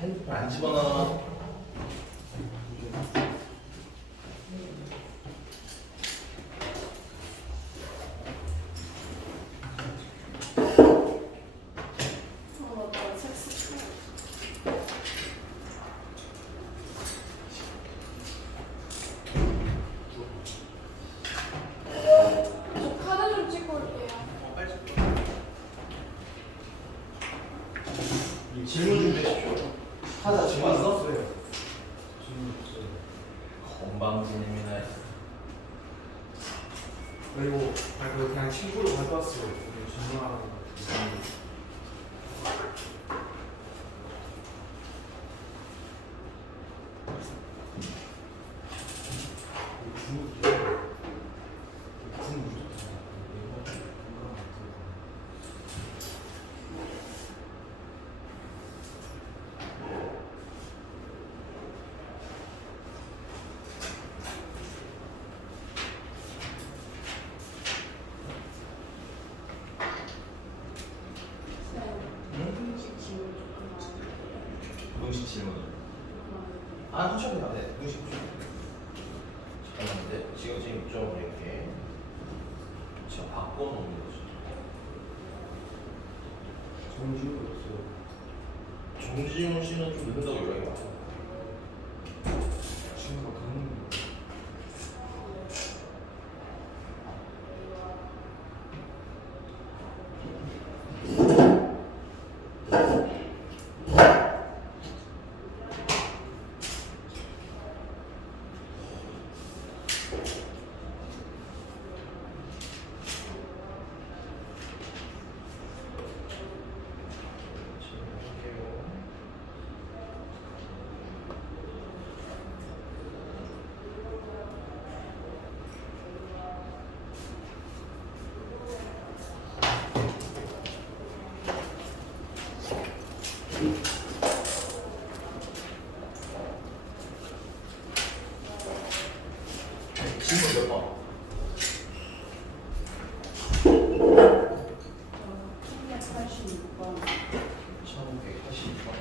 핸드폰 안 집어넣어. 질문 준비하십시오. 하자 지금 왔어? 네. 건방지nem이네. 그리고 그냥 친구로 가져왔어요. 준호랑 응식 질문. 아, 하셔도 돼. 네, 응식 질문. 잠깐만, 근데 지금 좀 이렇게 제가 바꿔놓은 거죠. 정준호 없어요. 정지훈 씨는 좀 늦는다고 연락이 왔어. 친구가 가는 거. 질문 몇 번? 1186번. 1186번.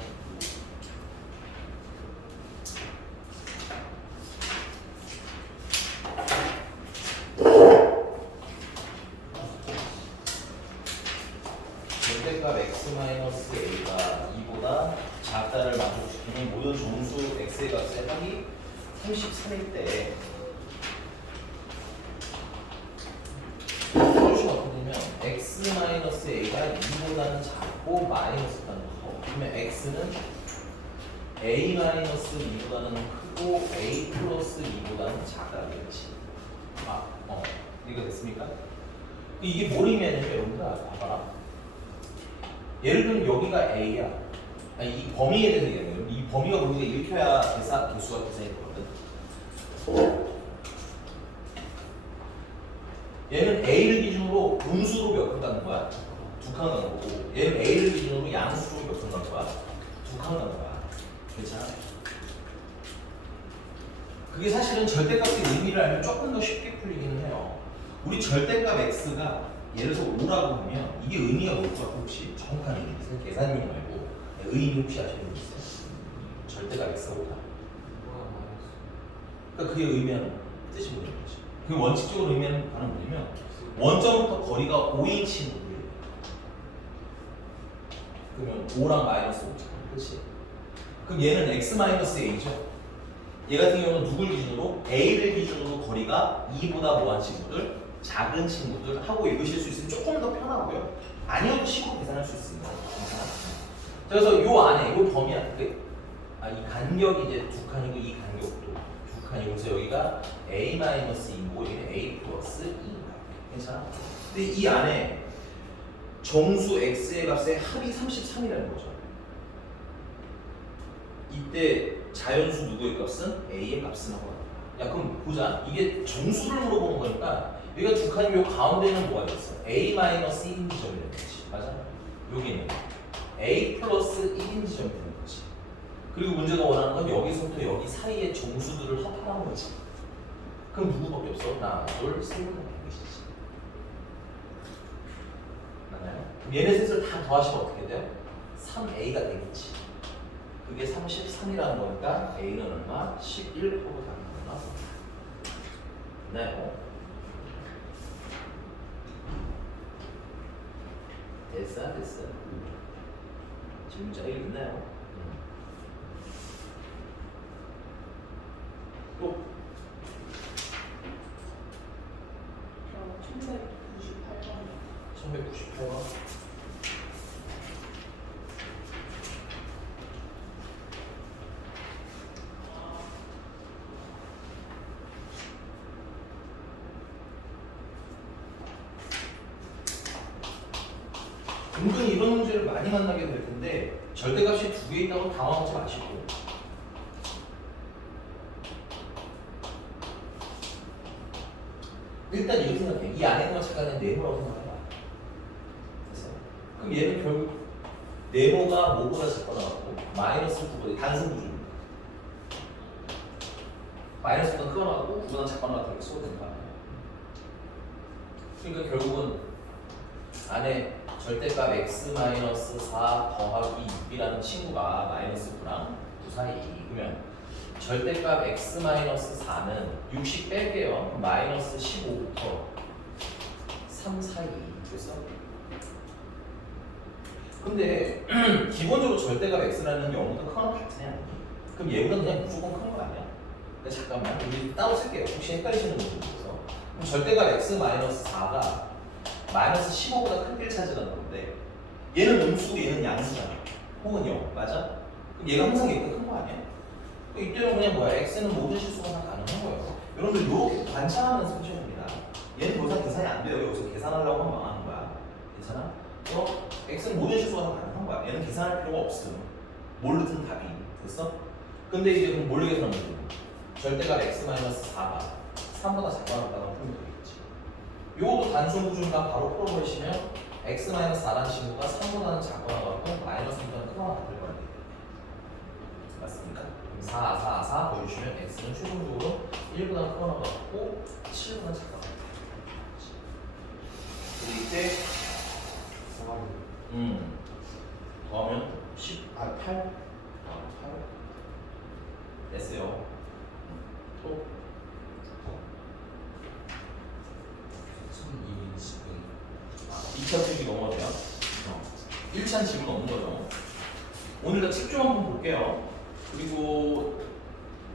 절대값 x-a가 2보다 작다를 만족시키는 모든 정수 x의 값의 합이 33일 때 솔루션 어떻게 되면 x-a가 2보다는 작고 마이너스다는 거. 그러면 x는 a-2보다는 크고 a 플러스 2보다는 작다 그렇지. 이거 됐습니까? 이게 뭘 의미하냐면 여러분들 봐봐라. 예를 들면 여기가 a야. 아니, 이 범위에 대해서 얘기하는 거예요. 이 범위가 우리가 읽혀야 대사 개수가 계산이 되거든. 얘는 a를 기준으로 음수로 몇 칸 가는 거야? 2칸 가는 거고, 얘는 a를 기준으로 양수로 몇 칸 가는 거야? 2칸 가는 거야. 괜찮아? 그게 사실은 절대값의 의미를 알면 조금 더 쉽게 풀리기는 해요. 우리 절대값 x가 예를 들어서 5라고 하면 이게 의미가 뭘 것 같아? 혹시 정확한 의미 있어요? 계산용 말고 의미 혹시 아시는 분 있어요? 절대값 x가 5다. 그러니까 그게 의미하는 뜻이 뭐냐는 거지. 그 원칙적으로 의미하는 바는 뭐냐면 원점부터 거리가 5인치인 거예요. 그러면 5랑 마이너스 5잖아. 그렇지? 그럼 얘는 x-a죠. 얘 같은 경우는 누굴 기준으로? a를 기준으로 거리가 2보다 뭐한 친구들? 작은 친구들 하고 읽으실 수 있으면 조금 더 편하고요. 아니어도 식으로 계산할 수 있습니다. 그래서 요 안에 요 범위 안에 이 간격이 이제 2칸이고 이 간격도 2칸이고 그래서 여기가 a-2이고 여기는 a 플러스 2입니다. 괜찮아? 근데 이 안에 정수 x의 값의 합이 33이라는 거죠. 이때 자연수 누구의 값은 a의 값은 하고 야 그럼 보자. 이게 정수를 물어보는 거니까 여기가 2칸이면 요 가운데는 뭐가 있어? a-1인 지점이 되는 거지. 맞아? 여기는 a 플러스 1인 지점이 되는 거지. 그리고 문제가 원하는 건 여기서부터 여기 사이의 정수들을 합하는 거지. 그럼 누구밖에 없어? 하나, 둘, 세 명밖에 안 계시지. 맞나요? 그럼 얘네 셋을 다 더하시면 어떻게 돼요? 3a가 되겠지. 그게 33이라는 거니까 a는 얼마? 11 하고 다는 거나. 네. 됐어. 지금 잘 읽나요? 또 1198번. 은근히 이런 문제를 많이 만나게 될 텐데 절대값이 두 개 있다고 당황하지 마시고 일단 이렇게 생각해. 이 안에 있는 잠깐은 네모라고 생각해봐. 됐어? 그럼 얘는 결국 네모가 뭐보다 작거나갖고 마이너스 9보다 단순구조입니다. 마이너스보다 크거나갖고 9보다 작거나가 되게 써도 된다. 그러니까 결국은 안에 절대값 x-4 더하기 6이라는 친구가 마이너스 9랑 9 사이. 그러면 절대값 x-4는 60 뺄게요. 마이너스 15부터 3 사이. 그래서 근데 기본적으로 절대값 x라는 0보다 크거나 같으냐? 그럼 얘보다 그냥 무조건 큰 거 아니야? 근데 잠깐만 우리 따로 쓸게요. 혹시 헷갈리시는 분들 있어서. 그럼 절대값 x-4가 마이너스 15보다 큰 길을 찾으라는 건데 얘는 음수고 얘는 양수잖아. 혹은 0 맞아? 그럼 얘가 항상 얘보다 큰 거 아니야? 이때는 그냥 뭐야? x는 모든 실수가 다 가능한 거예요. 여러분들 이렇게 관찰하는 문제입니다. 얘는 더 이상 계산이 안 돼요. 여기서 계산하려고 하면 망하는 거야. 괜찮아? x는 모든 실수가 다 가능한 거야. 얘는 계산할 필요가 없음. 모르든 답이 됐어? 근데 이제 그럼 뭘로 계산하면 돼? 절대값 x-4가 3보다 작다고 풀면 되겠지. 요것도 단순 구조니까 바로 풀어버리시면 x-4라는 친구가 3보다는 작거나 같고 마이너스보다는 크거나 같을 거야. 맞습니까? 4 보여주시면 x는 최종적으로 1보다 크거나 같고 7보다 작거나 같고. 그리고 이때 더하면 8 됐어요. 또 2차 수익이 넘어가요. 1차는 지금 없는 거죠. 오늘 책 좀 한번 볼게요. 그리고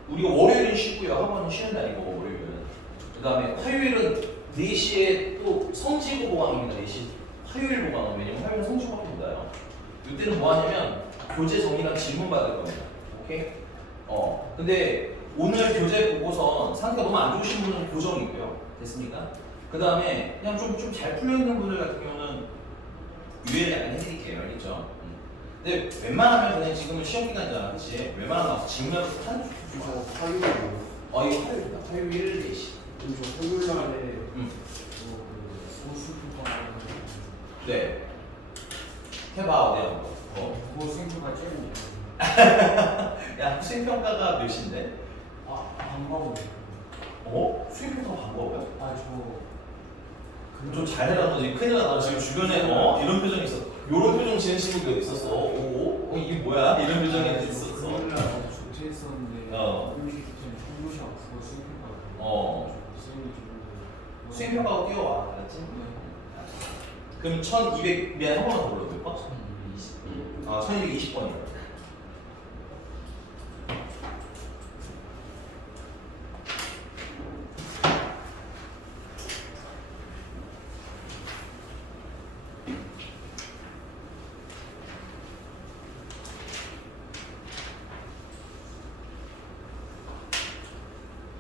우리가 월요일은 쉬고요. 학원은 쉬는 날이고 월요일은. 그 다음에 화요일은 4시에 또 성지고 보강입니다. 4시 화요일 보강은 왜냐면 화요일은 성지고밖에 못 와요. 이때는 뭐 하냐면 교재 정리랑 질문 받을 겁니다. 오케이? 근데 오늘 교재 보고선 상태가 너무 안 좋으신 분은 교정이고요. 됐습니까? 그 다음에 그냥 좀 잘 풀려있는 분들 같은 경우는 유예를 약간 해드릴게요. 알겠죠? 근데 웬만하면 그냥 지금은 시험 기간이잖아. 그치? 웬만하면 와서 질문하면서 하는 게 좋아. 화요일이요. 이거 화요일이다. 화요일 4시. 저 토요일 날에 소수표가 네. 해봐, 어디 한번. 그거 생표가 째고 야, 수행평가가 몇인데? 안 가고 수행평가가 반가워요? 저 좀 잘해라, 너 지금 큰일 났다. 지금 주변에 이런 표정이 있어. 요런 표정 지는 친구가 있었어. 이게 뭐야? 이런 표정이 있었어. 토요일 날 조퇴했었는데 공부시 앞서 수행표가 수행평가가 뛰어와. 알았지? 그럼 1200, 미안, 한 번만 더 불러도 될까? 1220번이요.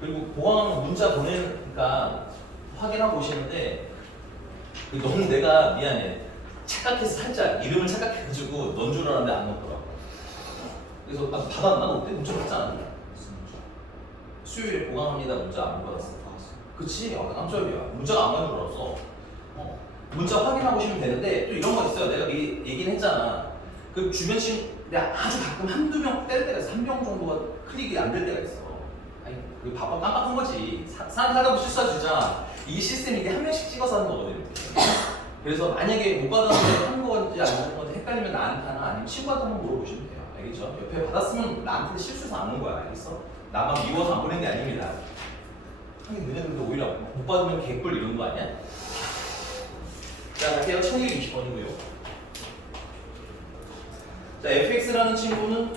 그리고 보강하면 문자 보내니까 확인하고 오시는데 너무 내가 미안해. 착각해서 살짝 이름을 착각해가지고 넌 줄 알았는데 안 넣더라고. 그래서 받았나? 너 그때 문자 받지 않았니? 수요일에 보강합니다. 문자 안 받았어. 그치? 깜짝이야. 문자가 안 가는 줄 알았어. 문자 확인하고 오시면 되는데 또 이런 거 있어요. 내가 얘기는 했잖아. 그 주변 친구 내가 아주 가끔 한두 명 뗄 때가 있어. 한 명 정도가 클릭이 안 될 때가 있어. 아니 그 바빠 깜빡한 거지. 살다 보면 실수하지 잖아. 이 시스템이 이게 한 명씩 찍어서 하는 거거든. 이렇게. 그래서 만약에 못 받았는데 한 건지 안 받은 건지 헷갈리면 나한테 하나 아니면 친구한테 한번 물어보시면 돼요. 알겠죠? 옆에 받았으면 나한테 실수해서 안 온 거야. 알겠어? 나만 미워서 안 보낸 게 아닙니다. 하긴 너네들도 오히려 못 받으면 개꿀 이런 거 아니야? 자, 갈게요. 1220번이고요. 자, fx라는 친구는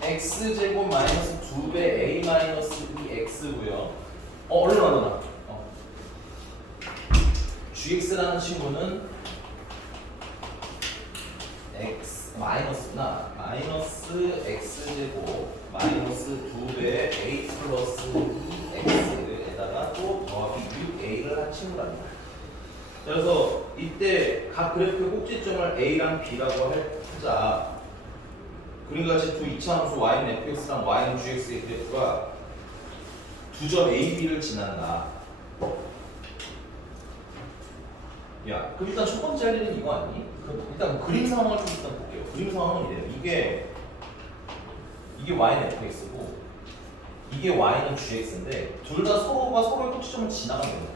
x제곱 마이너스 2배 a 마이너스 2x고요. 얼른 와둬라. gx라는 친구는 x 마이너스나 마이너스 x제곱 마이너스 2배 a 플러스 2x에다가 또 더하기 6a를 한 친구랍니다. 그래서 이때 각 그래프의 꼭지점을 a랑 b라고 하자. 그림 같이 두 이차함수 y는 fx랑 y는 gx의 그래프가 두 점 a, b를 지난다. 야, 그럼 일단 첫 번째 할 일은 이거 아니니? 일단 그림 상황을 좀 일단 볼게요. 그림 상황은 이래요. 이게 y는 fx고 이게 y는 gx인데 둘 다 서로가 서로의 꼭지점을 지나가는 거죠.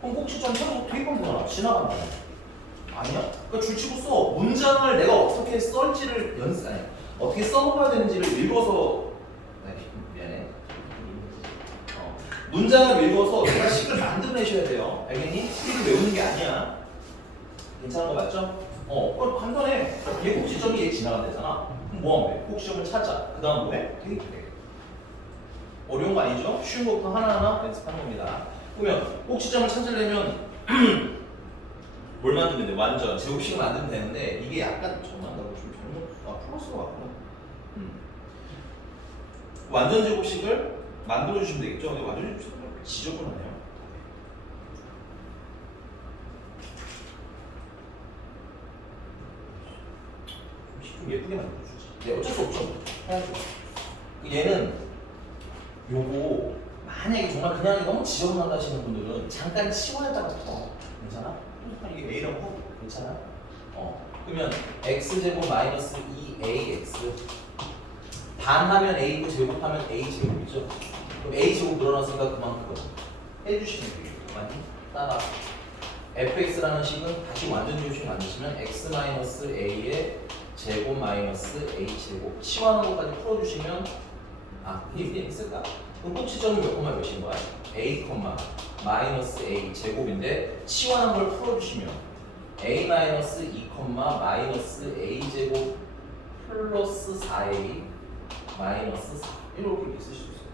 그럼 꼭지점 서로 대입하면 되잖아. 지나간다. 아니야? 그러니까 줄치고 써. 문장을 내가 어떻게 썰지를 어떻게 써먹어야 되는지를 읽어서 미안해. 문장을 읽어서 내가 식을 만들어내셔야 돼요. 알겠니? 식을 외우는 게 아니야. 괜찮은 거 맞죠? 그럼 간단해. 얘 꼭지점이 얘 지나간대잖아. 그럼 뭐 하면 돼? 꼭지점을 찾아. 그 다음 뭐해? 대입해. 어려운 거 아니죠? 쉬운 것부터 하나하나 연습하는 겁니다. 그러면 꼭지점을 찾으려면 뭘 만들면 돼? 완전 제곱식을 만들면 되는데 이게 약간 정말 나도 좀 잘못 플러스가 왔구나. 완전 제곱식을 만들어 주시면 되겠죠? 근데 완전 제곱식은 지저분하네요. 좀 예쁘게 만들어 주지. 네, 어쩔 수 없죠. 해야죠. 얘는 요거 만약에 정말 그냥 너무 지저분하다 하시는 분들은 잠깐 치워야다가 더 괜찮아? 이게 A라고 하고 괜찮아? 그러면 x제곱 마이너스 2ax 반하면 a고 제곱하면 a제곱이죠? 그럼 a제곱 늘어났으니까 그만큼 해주시면 되겠죠. 많이 따라 fx라는 식은 다시 완전 제곱식 만드시면 x 마이너스 a의 제곱 마이너스 a제곱 치환하는 것까지 풀어주시면 이게 있을까? 그럼 꼭지점은 몇 콤마 몇인 거야? a, 마이너스 a 제곱인데 치환한 걸 풀어주시면 a 마이너스 2, 마이너스 a 제곱 플러스 4a 마이너스 4 이렇게 쓰실 수 있어요.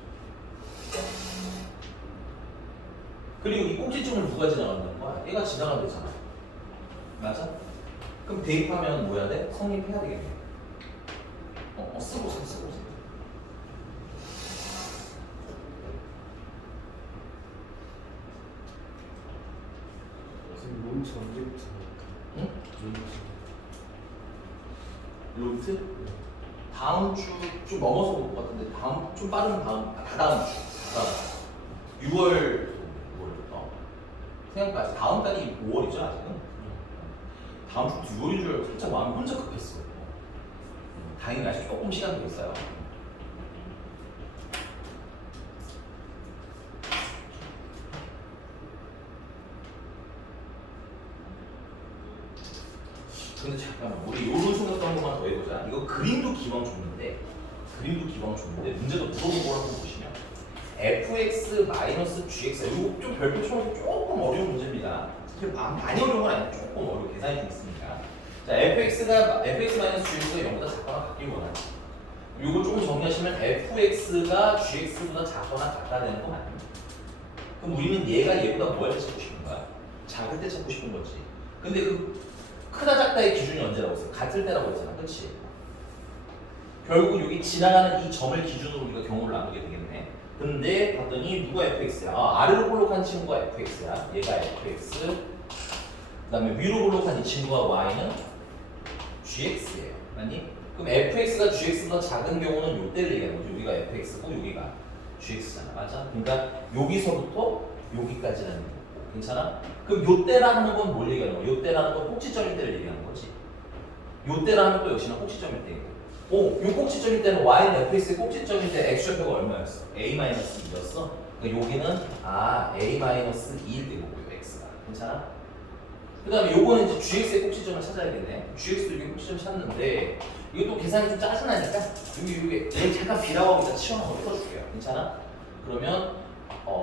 그리고 이 꼭지점을 누가 지나간다는 거야? 얘가 지나간대잖아. 맞아? 그럼 대입하면 뭐 해야 돼? 성립해야 되겠네. 쓰고. 론트 언제부터? 응? 론트? 다음 주 좀 넘어서 볼 것 같은데 좀 빠른 다다음 주 6월 생각까지 다음 달이 5월이죠 아직은. 다음 주 6월인 줄 살짝 마음이 혼자 급했어. 다행히 아직 조금 시간 더 있어요. 근데 잠깐만 우리 요런 생각도 한 번만 더 해보자. 이거 그림도 기왕 줬는데 문제도 물어본 걸 한번 보시면 fx 마이너스 gx 이거 좀 별표 쳐서 조금 어려운 문제입니다. 많이 어려운 건 아니고 조금 어려운 계산이 좀 있으니까. 자 fx 마이너스 gx가 0보다 작거나 같길 원하지. 이거 조금 정리하시면 fx가 gx보다 작거나 같다는 거 맞나요? 그럼 우리는 얘보다 뭐 할 때 찾고 싶은 거야? 작을 때 찾고 싶은 거지. 근데 그 크다 작다의 기준이 언제라고 했어? 같을 때라고 했잖아. 그렇지? 결국 여기 지나가는 이 점을 기준으로 우리가 경우를 나누게 되겠네. 근데 봤더니 누가 fx야? 아래로 볼록한 친구가 fx야. 얘가 fx. 그 다음에 위로 볼록한 이 친구가 y는 gx예요. 맞니? 그럼 fx가 gx보다 작은 경우는 요때를 얘기하는 거지. 여기가 fx고 여기가 gx잖아. 맞아? 그러니까 여기서부터 여기까지라는 거. 괜찮아? 그럼 요때라 하는 건 뭘 얘기하는 거야? 요때라는 건 꼭지점일 때를 얘기하는 거지. 요때라 하면 또 역시나 꼭지점일 때고. 요 꼭지점일 때는 y는 fx의 꼭지점일 때 x좌표가 얼마였어? a-2였어? 그러니까 여기는 a-2일 때고 x가. 괜찮아? 그 다음에 요거는 이제 gx의 꼭지점을 찾아야겠네. gx도 여기 꼭지점 찾는데 이것도 계산이 좀 짜증나니까 여기 얘 잠깐 b라고 하고 일단 치워놓고 풀어줄게요. 괜찮아? 그러면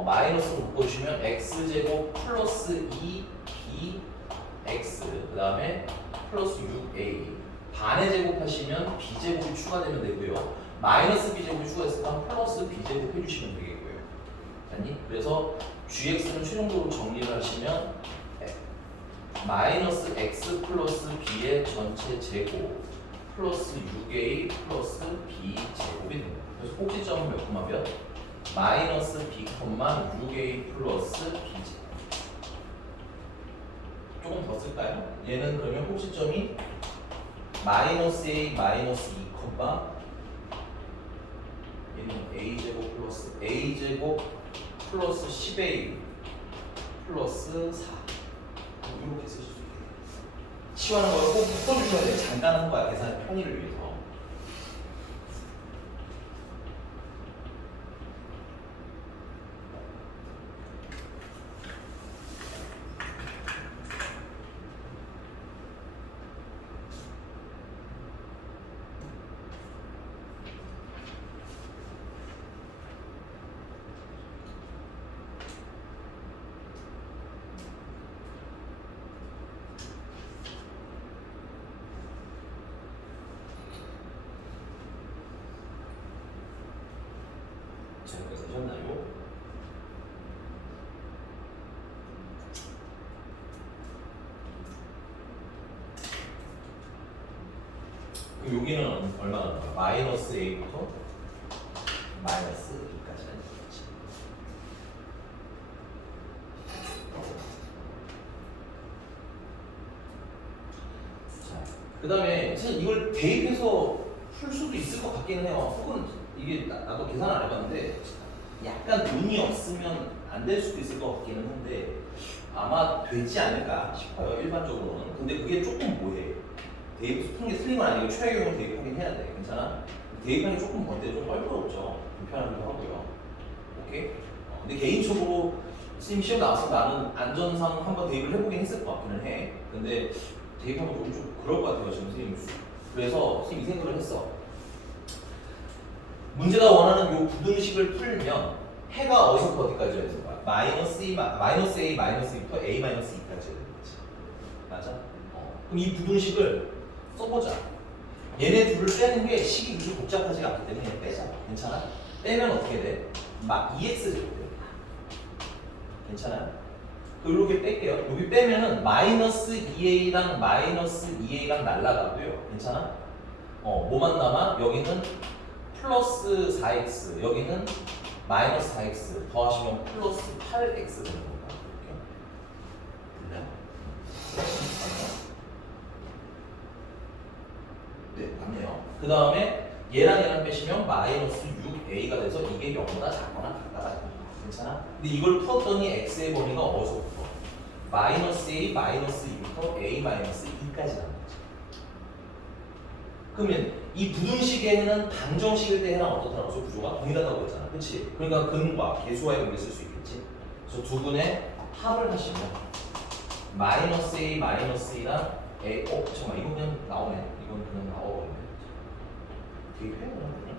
마이너스로 묶어주시면 x제곱 플러스 2bx 그 다음에 플러스 6a 반의 제곱하시면 b제곱이 추가되면 되고요. 마이너스 b제곱이 추가됐으면 플러스 b제곱 해주시면 되겠고요. 아니? 그래서 gx는 최종적으로 정리를 하시면 마이너스 x 플러스 b의 전체 제곱 플러스 6a 플러스 b 제곱이 됩니다. 그래서 꼭지점은 몇 콤마 몇? 마이너스 b 콤마 6a 플러스 b 제곱. 조금 더 쓸까요? 얘는 그러면 꼭지점이 마이너스 a 마이너스 2 콤마 얘는 a 제곱 플러스 10a 플러스 4 이렇게 쓰실 수 있겠네요. 치환하는 걸 꼭 묶어주셔야 돼요. 잠깐 하는 거야. 계산 편의를 위해서. 되셨나요? 그럼 여기는 얼마나 나와요? 마이너스 a부터 마이너스 2까지 하는 거지. 자, 그 다음에 사실 이걸 대입해서 풀 수도 있을 것 같기는 해요. 혹은 이게 나도 계산 안 해봤는데 약간 운이 없으면 안 될 수도 있을 것 같기는 한데 아마 되지 않을까 싶어요. 일반적으로는. 근데 그게 조금 뭐해. 대입해서 푸는 게 틀린 건 아니고 최악의 경우 대입하긴 해야 돼. 괜찮아? 대입하는 게 조금 뭔데 좀 껄끄럽죠. 불편하기도 하고요. 오케이? 근데 개인적으로 지금 시험 나와서 나는 안전상 한번 대입을 해보긴 했을 것 같기는 해. 근데 대입하면 좀 그럴 것 같아요. 지금 선생님. 그래서 선생님이 이 생각을 했어. 문제가 원하는 요 부등식을 풀면 해가 어디서부터 어디까지 해야 되는 거야? 마이너스 a 마이너스 2부터 a 마이너스 2까지 해야 되는 거지. 맞아? 그럼 이 부등식을 써보자. 얘네 둘을 빼는 게 식이 그렇게 복잡하지가 않기 때문에 그냥 빼자. 괜찮아? 빼면 어떻게 돼? 막 2x 제곱 돼. 괜찮아요? 이렇게 뺄게요. 여기 빼면은 마이너스 2a랑 마이너스 2a랑 날라가고요. 괜찮아? 뭐만 남아? 여기는 플러스 4x, 여기는 마이너스 4x 더하시면 플러스 8x 되는 겁니다. 이렇게. 네, 맞네요. 그 다음에 얘랑 빼시면 마이너스 6a가 돼서 이게 0보다 작거나 같다. 괜찮아? 근데 이걸 풀었더니 x의 범위가 어디서부터? 마이너스 a 마이너스 2부터 a 마이너스 2까지 나온 거지. 그러면 이 부등식에는 방정식일 때 해랑 어떻다는 거죠? 구조가 동일하다고 했잖아. 그렇지? 그러니까 근과 계수와의 관계 쓸 수 있겠지? 그래서 두 분의 합을 하시면 마이너스 a 마이너스 2랑 a 잠깐만 이거 그냥 나오네. 이건 그냥 나와버리네. 되게 해야 되나 그냥?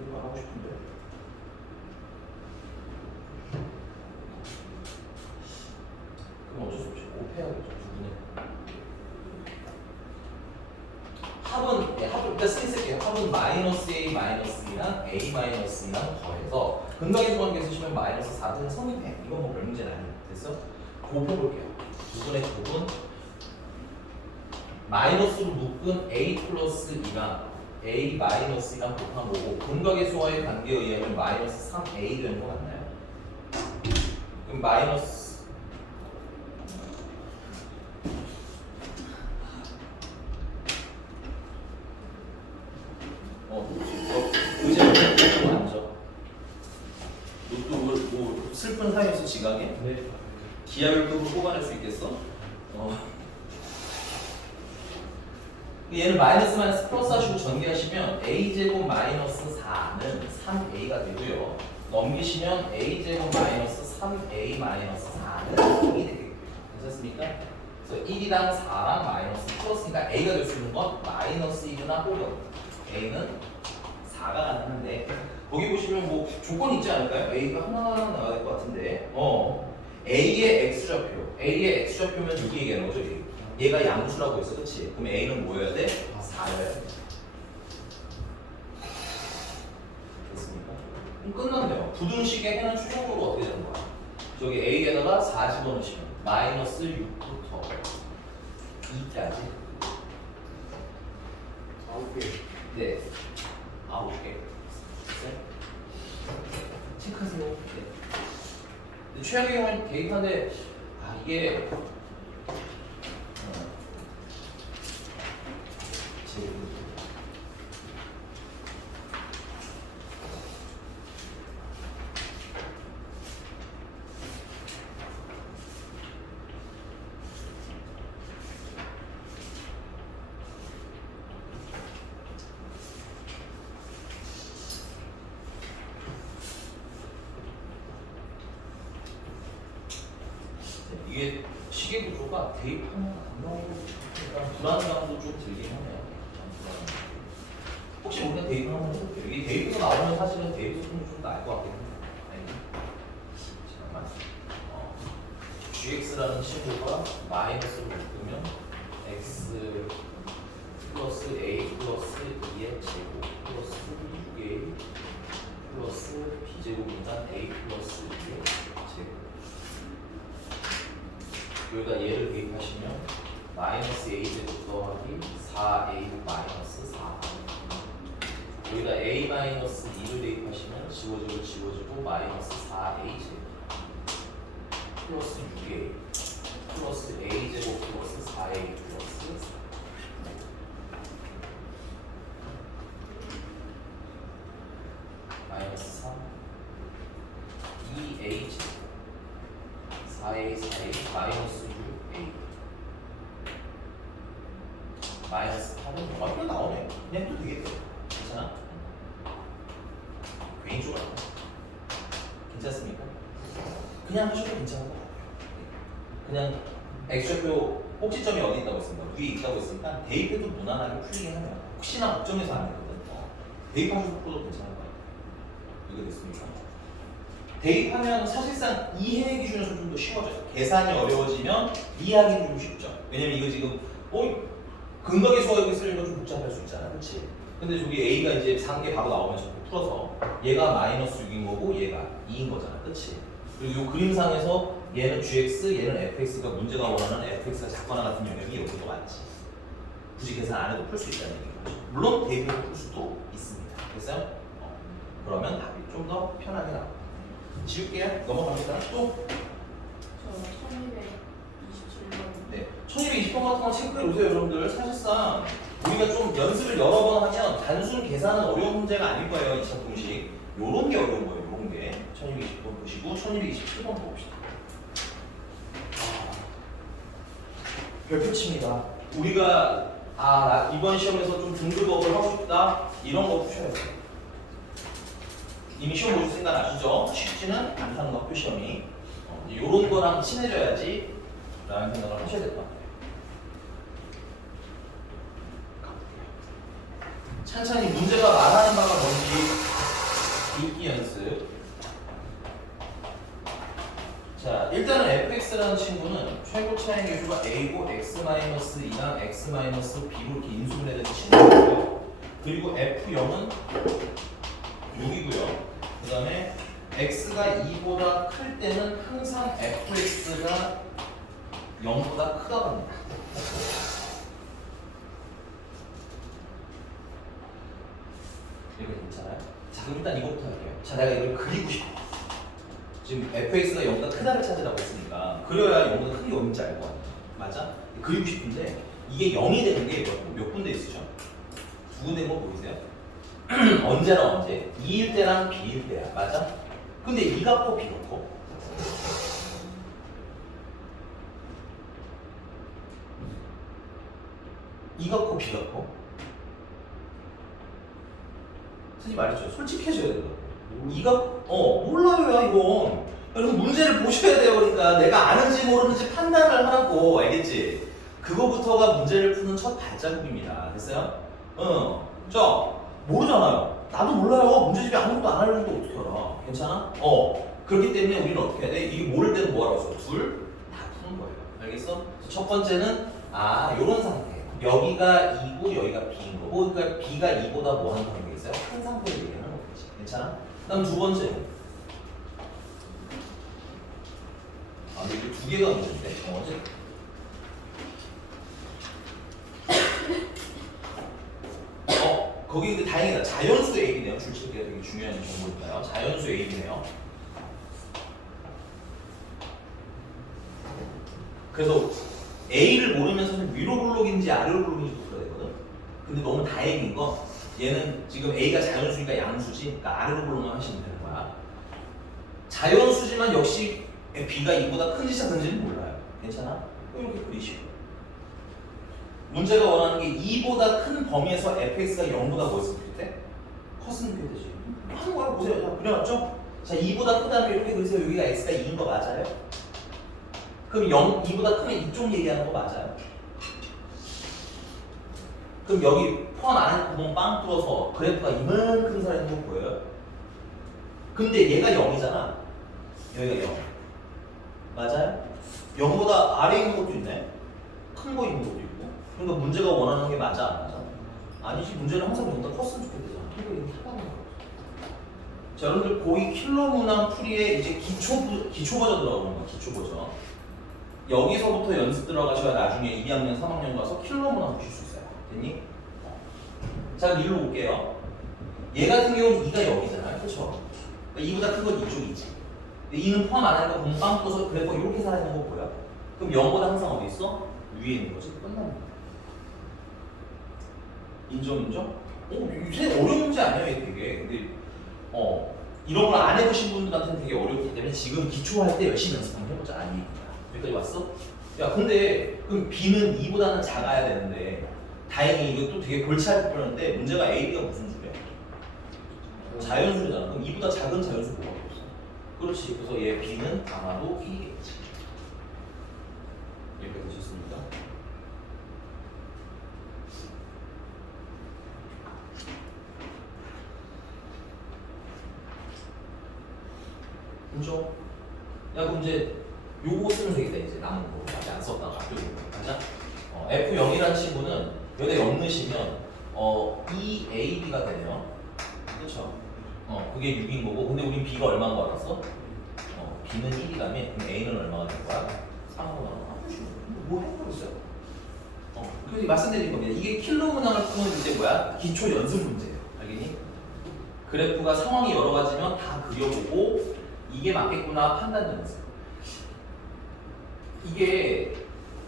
이거 하고 싶은데. 그럼 어쩔 수 없이 곱해야겠죠. 두 분의 합은 일단 쓸게요. 합은 마이너스 a 마이너스 2랑 a 마이너스 2랑 더해서 근각의 조관계 쓰시면 마이너스 4분의 성립해. 이건 뭐 별 문제는 아니에요. 됐어? 곱해볼게요. 두 분의 곱은 마이너스로 묶은 a 플러스 2랑 a 마이너스 2랑 곱한 거고 근각의 수와의 관계에 의하면 마이너스 3a 되는 거 맞나요? 그럼 마이너스 의자를 앉아. 너또 뭐 슬픈 사연에서 지각해? 네. 기하율급으로 뽑아낼 수 있겠어? 얘는 마이너스 마이너스 플러스 하시고 전개하시면 a제곱 마이너스 4는 3a가 되고요. 넘기시면 a제곱 마이너스 3a 마이너스 4는 1이랑 4랑 마이너스 플러스니까 A가 될 수 있는 건 마이너스 1이나 혹은 A는 4가 가능한데 거기 보시면 뭐 조건이 있지 않을까요? A가 하나 나와야 될 것 같은데 A의 X좌표 A의 X좌표면 여기 얘기하는 거죠. 얘가 양수라고 했어, 그치? 그럼 A는 뭐여야 돼? 4여야 돼. 됐습니까? 그럼 끝났네요. 부등식의 해는 추정적으로 어떻게 되는 거야? 저기 A에다가 4 집어넣으시면 마이너스 6부터 2까지 9개. 네 9개 체크하세요. 네. 근데 최악의 경우는 대입하는데 이게 이게 시계 구조가 대입하면 안 나오고 약간 불안감도 좀 들긴 하네요. 혹시 우리가 대입을 한번 해볼게요. 이게 대입으로 나오면 사실은 대입 소통이 좀 나을 것 같긴 해요. 잠깐만. gx라는 친구가 마이너스로 묶으면 x 플러스 a 플러스 2의 제곱 플러스 6a 플러스 b제곱인간 a 플러스 2의 제곱 여기다 얘를 대입하시면 마이너스 a제곱 더하기 4a 마이너스 4 여기다 a 마이너스 2를 대입하시면 지워지고 마이너스 4a 제곱 플러스 6a 플러스 a 제곱 플러스 4a 플러스 4 마이너스 3 2a 제곱 4a 4a 마이너스 6a 마이너스 8은 그냥 나오네. 그냥 또 되겠죠. 괜찮아? 괜히 좁아. 괜찮습니까? 그냥 하셔도 괜찮은 것 같아요. 그냥 X좌표 꼭지점이 어디 있다고 했습니까? 위에 있다고 했으니까 대입해도 무난하게 풀리게 하면 혹시나 걱정해서 안 되거든. 대입하셔도 풀어도 괜찮을 것 같아요. 이거 됐습니까? 대입하면 사실상 이해 기준에서 좀 더 쉬워져요. 계산이 어려워지면 이해하기는 좀 쉽죠. 왜냐면 이거 지금 근각의 수학이 쓰려면 좀 복잡할 수 있잖아, 그렇지? 근데 저기 A가 이제 3개 바로 나오면 자꾸 풀어서 얘가 마이너스 6인 거고 얘가 2인 거잖아, 그렇지? 그리고 이 그림상에서 얘는 GX, 얘는 FX가 문제가 원하는 FX가 작거나 같은 영역이 여기도 많지. 굳이 계산 안 해도 풀 수 있다는 얘기죠. 물론 대입해서 풀 수도 있습니다. 됐어요? 그러면 답이 좀 더 편하게 나옵니다. 지울게요. 넘어갑니다. 또? 저 1227번. 네. 1220번 같은 거 체크해 보세요, 여러분들. 사실상 우리가 좀 연습을 여러 번 하면 단순 계산은 어려운 문제가 아닐 거예요. 2차 공식. 요런 게 어려운 거예요, 요런 게. 1220번 보시고 1227번 보봅시다. 별표칩니다. 우리가 나 이번 시험에서 좀 등급업을 하고 싶다 이런 거 푸셔야 돼요. 이미 시험 보실 생각 나시죠? 쉽지는 않다는 거 표시험이 요런 거랑 친해져야지 라는 생각을 하셔야 될 것 같아요. 찬찬히 문제가 말하는 바가 뭔지 읽기 연습. 자, 일단은 fx라는 친구는 최고 차의 계수가 a고 x-2랑 x-b로 이렇게 인수분해되는 친구고요. 그리고 f0은 6이고요. 그 다음에 x가 2보다 클 때는 항상 fx가 0보다 크다고 합니다. 이거 괜찮아요? 자, 그럼 일단 이거부터 할게요. 자, 내가 이걸 그리고 싶어. 지금 fx가 0보다 크다를 찾으라고 했으니까 그려야 0보다 큰 게 어딘지 알 거 아니야. 맞아? 그리고 싶은데 이게 0이 되는 게 몇 군데 있으죠? 두 군데 뭐 보이세요? 언제나 언제? 2일 때랑 B일 때야. 맞아? 근데 이가 커 B가 커? 이가 커 B가 커? 솔직히 말해줘요. 솔직해져야 된다고. 이가 몰라요, 야, 이건. 여러분 문제를 보셔야 돼요. 그러니까 내가 아는지 모르는지 판단을 하라고. 알겠지? 그거부터가 문제를 푸는 첫 발자국입니다. 됐어요? 자, 모르잖아요. 나도 몰라요. 문제집에 아무것도 안 알려주는데 어떻게 알아? 괜찮아? 그렇기 때문에 우리는 어떻게 해야 돼? 이게 모를 때는 뭐라고 했어? 둘 다 푸는 거예요. 알겠어? 첫 번째는 요런 상태. 여기가 2고 여기가 B인 거고, 그러니까 B가 2보다 뭐 하는 관계 있어요? 큰 상태를 얘기하는 거지. 괜찮아? 그다음 두 번째는 근데 이게 두 개가 문제인데, 어제 거기 근데 다행이다. 자연수 A이네요. 줄치기가 되게 중요한 정보니까요. 자연수 A이네요. 그래서 A를 모르면 사실 위로 블록인지 아래로 블록인지 풀어야 되거든. 근데 너무 다행인 건 얘는 지금 A가 자연수니까 양수지. 그러니까 아래로 블록만 하시면 되는 거야. 자연수지만 역시 B가 2보다 큰지 작은지는 몰라요. 괜찮아? 이렇게 그리시고. 문제가 원하는 게 2보다 큰 범위에서 fx가 0보다 뭐였으면 좋겠대? 컸으면 좋겠지. 하는 거야. 보세요. 자, 그려놨죠? 자, 2보다 크다면 이렇게 그리세요. 여기가 x가 2인 거 맞아요? 그럼 2보다 크면 이쪽 얘기하는 거 맞아요? 그럼 여기 펀 안에 구멍 빵 뚫어서 그래프가 이만큼 살아있는 거 보여요? 근데 얘가 0이잖아. 여기가 0. 맞아요? 0보다 아래에 있는 것도 있네. 큰 거 있는 것도 있고. 그러니까 문제가 원하는 게 맞아 안 맞아? 아니지. 문제는 항상 0보다 컸으면 좋겠대잖아. 그러니까 이거 하나는 거야. 자, 여러분들 고2 킬러 문항 풀이에 이제 기초 버전 들어가는 거야. 기초 버전. 여기서부터 연습 들어가셔야 나중에 2학년, 3학년 가서 킬러 문항 보실 수 있어요. 됐니? 자, 일로 올게요. 얘 같은 경우는 2가 여기잖아요. 그렇죠? 그러니까 2보다 큰 건 이쪽이지. 근데 2는 포함 안 하니까 공빵 떠서 그래프 이렇게 살아있는 거 보여? 그럼 0보다 항상 어디 있어? 위에 있는 거지. 끝나는 거야. 인정? 되게 어려운 문제 아니야 이게 되게. 근데 이런 걸 안 해보신 분들한테는 되게 어렵기 때문에 지금 기초할 때 열심히 연습 한번 해보자. 아니 여기까지 왔어? 야 근데 그럼 B는 2보다는 작아야 되는데 다행히 이것도 되게 골치 아플 뻔했는데 문제가 A, B가 무슨 수야? 자연수잖아. 그럼 2보다 작은 자연수 뭐가 없어? 그렇지. 그래서 얘 B는 아마도 1이겠지. 여기까지 되셨습니까? 그죠? 야 그럼 이제 요거 쓰면 되겠다. 이제 남은 거 아직 안 썼다가 맞아? F0이라는 친구는 여기다 0 넣으시면 EAB가 되네요. 그렇죠? 그게 6인 거고 근데 우린 B가 얼마인 거 알았어? B는 1이라면 그럼 A는 얼마가 될 거야? 3하고 나눠. 뭐 해보고 있어요? 그래서 말씀드린 겁니다. 이게 킬러 문항을 푸는 이제 뭐야? 기초 연습 문제예요. 알겠니? 그래프가 상황이 여러 가지면 다 그려보고 이게 맞겠구나 판단 연습. 이게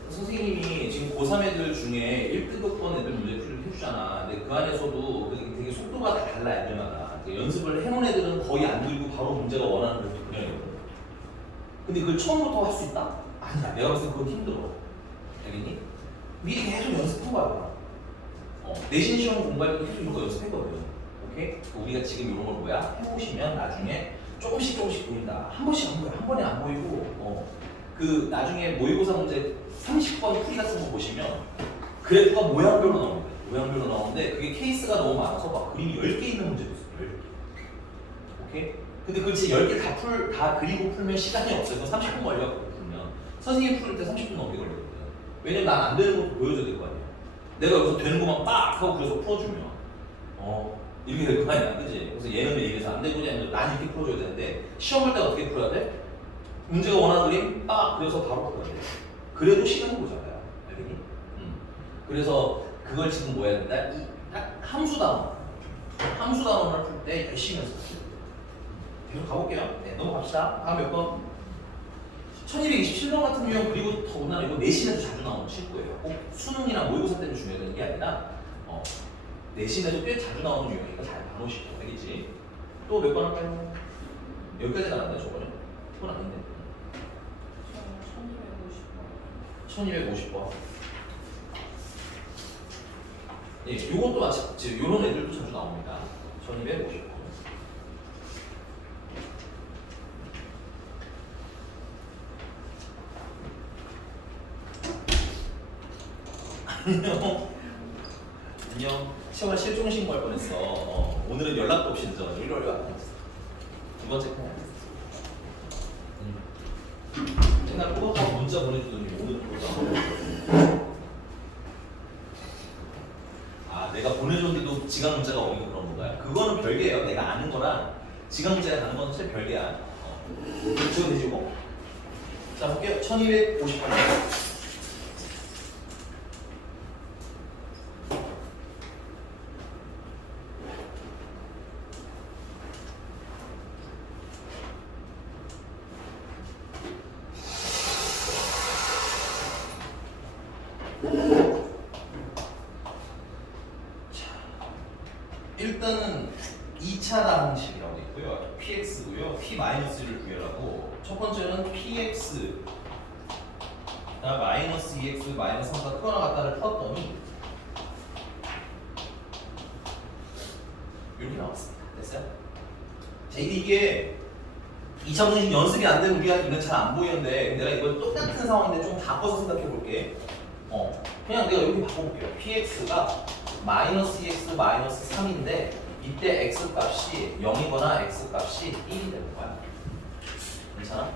선생님이 지금 고3 애들 중에 1등급권 애들 문제풀이를 해주잖아. 근데 그 안에서도 되게 속도가 다 달라 애들마다. 연습을 해놓은 애들은 거의 안 그리고 바로 문제가 원하는 그래프 그려내거든. 근데 그걸 처음부터 할 수 있다? 아니야. 내가 봤을 때 그건 힘들어. 알겠니? 미리 계속 연습한 거야. 내신 시험 공부할 때도 계속 이거 연습했거든. 오케이? 우리가 지금 이런 걸 뭐야? 해보시면 나중에 조금씩 보인다. 한 번씩 한 거야. 한 번에 안 보이고 그 나중에 모의고사 문제 30번 풀이 같은 거 보시면 그래프가 모양별로 나옵니다. 모양별로 나오는데 그게 케이스가 너무 많아서 막 그림이 10개 있는 문제도 있어요. 10개. 오케이? 근데 그렇지 10개 다 그리고 풀면 시간이 없어요. 30분 걸려거든요. 풀면. 선생님 풀 때 30분 넘게 걸리거든요. 왜냐면 난 안 되는 것도 보여줘야 될 거 아니야. 내가 여기서 되는 것만 빡 하고 그래서 풀어주면 이렇게 될 거 아니야. 그치? 그래서 얘는 왜 이래서 안 되고 난 이렇게 풀어줘야 되는데 시험 볼 때 어떻게 풀어야 돼? 문제가 원하는 그림 빡 그려서 바로 풀어야 돼. 그래도 시간이 모자라요. 알겠니? 그래서 그걸 지금 뭐 해야 된다? 이 함수 단원을 풀 때 열심히 연습해요. 계속 가볼게요. 네, 넘어갑시다. 다음 몇 번? 1227번 같은 경우 그리고 더구나 이거 내신에도 자주 나오는 친구예요. 꼭 수능이나 모의고사 때문에 중요한 게 아니라 내신에도 꽤 자주 나오는 유형이니까 잘 봐놓으시고 알겠지? 또 몇 번 할까요? 여기까지 나갔네 저거는? 그건 아닌데. 1250번. 예, 요것도 마찬가지. 요런 애들도 자주 나옵니다. 1250번. 안녕. 안녕. 시험에 실종 신고할 뻔했어. 오늘은 연락도 없이 늦어가지고 일요일에 왔다. 두 번째 편. 맨날 뽑아서 문자 보내주더니 오늘 또 아, 내가 보내줬는데도 지각 문자가 오니까 그런 건가요? 그거는 별개예요. 내가 아는 거랑 지각 문자가 가는 건 사실 별개야. 지금 되지 뭐. 자, 볼게요. 1258번. 일단은 2차 방식이라고 있고요. px고요. p-를 구해라고. 첫 번째는 px 마이너스 2x 마이너스 3가 크거나 같다를 풀었더니 이렇게 나왔습니다. 됐어요? 자, 이게 2차 방식 연습이 안 되면 우리가 눈에 잘 안 보이는데 내가 이걸 똑같은 상황인데 좀 바꿔서 생각해 볼게. 그냥 내가 이렇게 바꿔볼게요. px가 마이너스 2x 마이너스 3인데 이때 x 값이 0이거나 x 값이 1이 되는 거야. 괜찮아?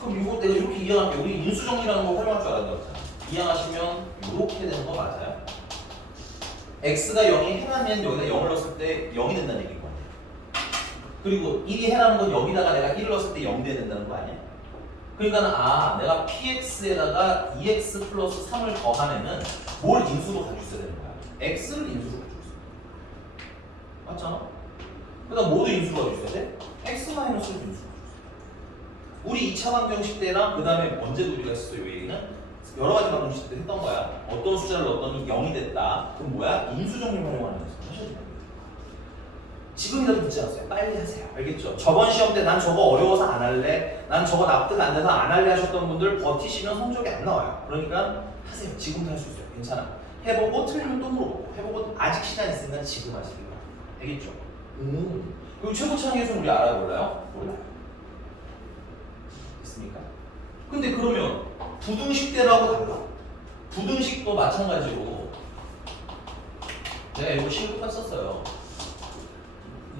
그럼 이거 내가 이렇게 이해할게요. 우리 인수정리라는 거 활용할 줄 알았는데 없잖아. 이해하시면 이렇게 되는 거 맞아요? x가 0이 해라면 여기다 0을 넣었을 때 0이 된다는 얘기인 거 아니야? 그리고 1이 해라는 건 여기다가 내가 1을 넣었을 때 0이 돼야 된다는 거 아니야? 그러니까 내가 px에다가 2x 플러스 3을 더하면은 뭘 인수로 가지고 있어야 되는 거야? x를 인수로 가지고 있어야 돼. 맞잖아? 그다음 뭐도 인수로 가지고 있어야 돼? x 마이너스를 인수로 가지고 있어야 돼. 우리 2차 방정식 때랑 그 다음에 언제도 우리가 했었어요. 이 얘기는 여러 가지 방정식 때 했던 거야. 어떤 숫자를 넣었더니 0이 됐다. 그럼 뭐야? 인수정리 활용하는 거죠. 하셔야 돼요. 지금이라도 묻지 않았어요. 빨리 하세요. 알겠죠? 저번 시험 때 난 저거 어려워서 안 할래, 난 저거 납득 안 돼서 안 할래 하셨던 분들 버티시면 성적이 안 나와요. 그러니까 하세요. 지금도 할 수 있어요. 괜찮아. 해보고 틀리면 또 물어보고 해보고 아직 시간 있으니까 지금 하시기 바랍니다. 알겠죠? 그리고 최고차항에서 우리 알아요? 몰라요? 몰라요. 됐습니까? 근데 그러면 부등식대라고 달라. 부등식도 마찬가지로 내가 이거 시험 똑같이 썼어요.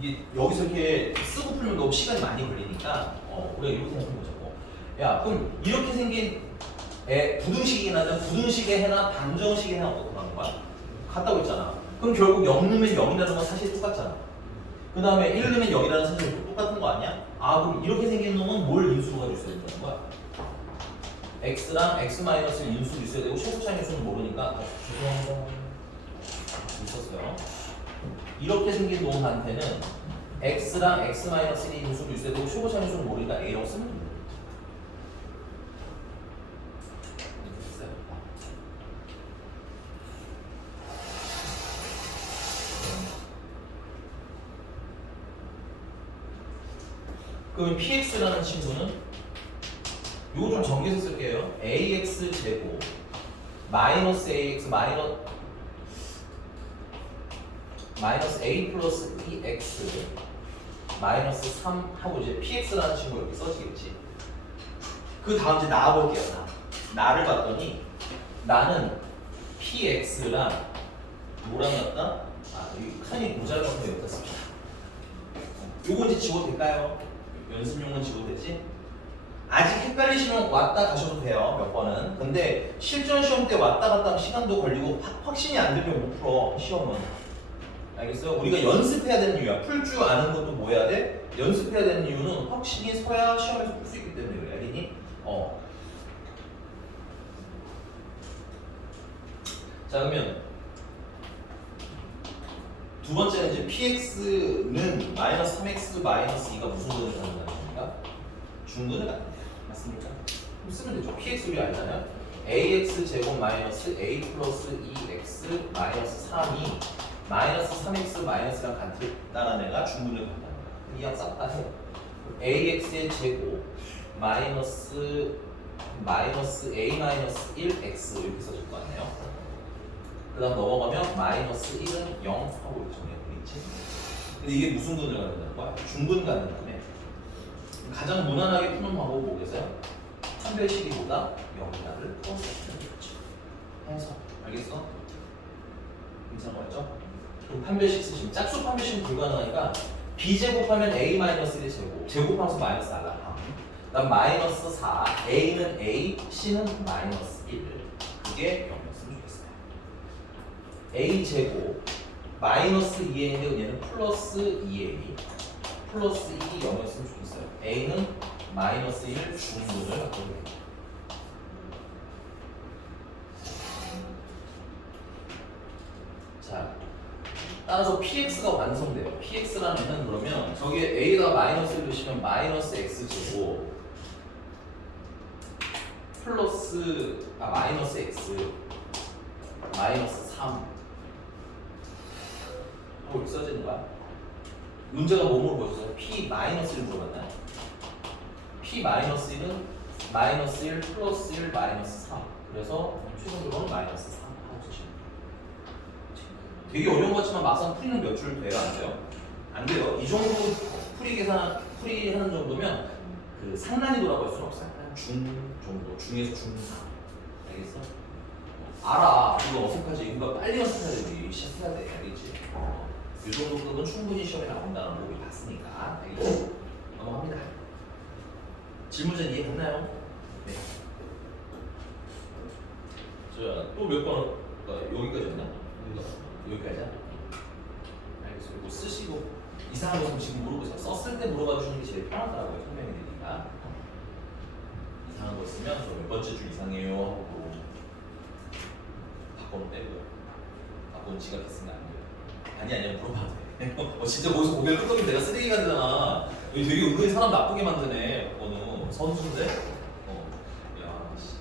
이게 여기서 이렇게 쓰고 풀면 너무 시간이 많이 걸리니까 우리가 이렇게 생각해보자고. 야, 그럼 이렇게 생긴 부등식이긴 하든 부등식의 해나 방정식의 해나 어떻게 하는 거야? 같다고 했잖아. 그럼 결국 0 넣으면 0이라는 건 사실 똑같잖아. 그 다음에 1 넣으면 0이라는 사실 똑같은 거 아니야? 그럼 이렇게 생긴 놈은 뭘 인수로 가지고 있어야 된다는 거야? x랑 x-를 인수로 있어야 되고 최고차항 인수는 모르니까 죄송합니다. 있었어요. 이렇게 생긴 놈한테는 x랑 x-1이 인수로 있어야 되고 최고차항 인수는 모르니까 a라고 쓰면 됩니다. 그럼 px라는 친구는 이거 좀 정리해서 쓸게요. ax 제곱 마이너스 ax 마이너스 a 플러스 2x 마이너스 3 하고 이제 px라는 친구 이렇게 써지겠지. 그 다음 이제 나와볼게요. 나를 봤더니 나는 px랑 뭐랑 같다? 이 칸이 모자라서 여기다 씁시다. 요거 이제 지워도 될까요? 연습용은 지워도 되지? 아직 헷갈리시면 왔다 가셔도 돼요. 몇 번은. 근데 실전 시험 때 왔다 갔다 하면 시간도 걸리고 확신이 안 들면 못 풀어. 시험은. 알겠어요? 우리가 연습해야 되는 이유야. 풀 줄 아는 것도 뭐 해야 돼? 연습해야 되는 이유는 확신이 서야 시험에서 풀 수 있기 때문에 그래. 알겠니? 자, 그러면 두 번째는 이제 px는 마이너스 3x 마이너스 2가 무슨 근을 갖는다는 겁니까? 중근을 갖는다. 맞습니까? 그럼 쓰면 되죠. px 우리 알잖아요. ax 제곱 마이너스 a 플러스 2x 마이너스 3이 마이너스 3x 마이너스랑 같다는 애가 중근을 갖는다는 거야. 이양 싹 다 해요. ax의 제곱 마이너스 a 마이너스 1x 이렇게 써줄 거 아니에요. 그 다음 넘어가면 마이너스 1은 0 하고 이렇게 정리해버리겠지. 근데 이게 무슨 근을 갖는다는 거야? 중근 갖는다며. 가장 무난하게 푸는 방법은 뭐겠어요? 판별식이보다 0이다를 풀어서 쓰는 거지. 해서 알겠어? 괜찮은 거 맞죠? 그럼 판별식 쓰시면 짝수 판별식은 불가능하니까 b 제곱하면 a 마이너스 1의 제곱 제곱하면서 마이너스 날라가 그다음 마이너스 4 a는 a c는 마이너스 1 그게 0이었으면 좋겠어요. a 제곱 마이너스 2a인데 얘는 플러스 2a 플러스 2이 0이었으면 좋겠어요. a는 마이너스 1 중분을 갖고 있는 자, 따라서 px가 완성돼요. px라는 그러면 저기에 a가 마이너스를 넣으시면 마이너스 x제곱 플러스 마이너스 x 마이너스 3 하고 이렇게 써지는 거야. 문제가 뭐뭐 보였어요? p 마이너스 1 물어봤나요? p 마이너스 1은 마이너스 1 플러스 1 마이너스 3 그래서 최종적으로는 마이너스 3 하고 쓰시면 돼요. 되게 어려운 것 같지만 막상 풀이는 몇 줄 돼요? 안 돼요? 안 돼요. 이 정도 풀이하는 정도면 그 상난이도라고 할 수는 없어요. 한 중 정도, 중에서 중3 알겠어? 알아. 이거 어색하지? 이거 빨리 연습해야 돼. 시작해야 돼. 알겠지? 이 정도 급은 충분히 시험에 나온다는 걸 우리 봤으니까 알겠지? 넘어갑니다. 질문전 이해됐나요? 네. 자, 또 몇 번? 여기까지였나? 여기까지야? 알겠어요. 이거 쓰시고 이상한 거 지금 물어보세요. 썼을 때 물어봐 주는 게 제일 편하더라고요. 설명이 되니까. 이상한 거 쓰면 저 몇 번째 줄 이상해요 하고 바꿔는 빼고요. 바꿔는 지각했으면 안 돼요. 아니야 물어봐도 돼. 진짜 거기서 고개를 끄덕이면 내가 쓰레기가 되잖아. 여기 되게 은근히 사람 나쁘게 만드네. 바꿔는 선수인데? 야 씨.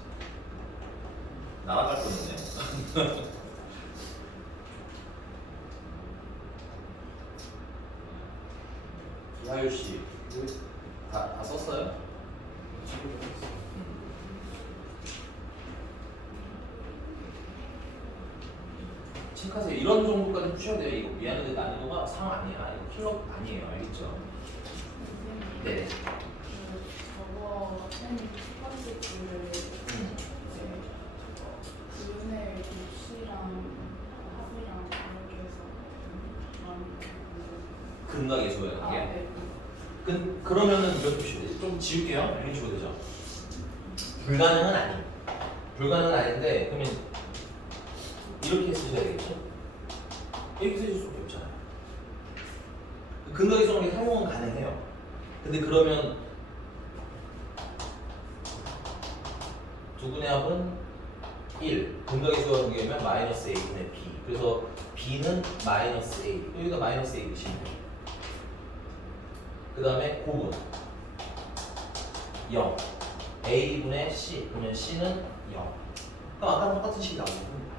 날아갈 뻔했네. 이하율 씨, 다 썼어요? 체크하세요. 이런 정도까지 푸셔야 돼요. 이거 미안한데 난이도가 상 아니야. 이거 킬러 아니에요. 알겠죠? 네. 저거 첫 번째 줄을 그분의 입시랑 합이랑 이렇게 해서 근각의 소야 이게. 네. 그러면은 몇 표시? 좀 지울게요. 이렇게 지워도 되죠? 불가능은 아니. 불가능은 아닌데 그러면 이렇게 쓰셔야 되겠죠? 이렇게 쓰실 수밖에 없잖아요. 근각의 소는 사용은 가능해요. 근데 그러면 두 분의 합은 1. 근각의 수가 되면 마이너스 a분의 b. 그래서 b는 마이너스 a. 여기가 마이너스 a 되시면 돼요. 그 다음에 곱은 0 a분의 c 그러면 c는 0 그럼 아까랑 똑같은 식이 나오는 겁니다.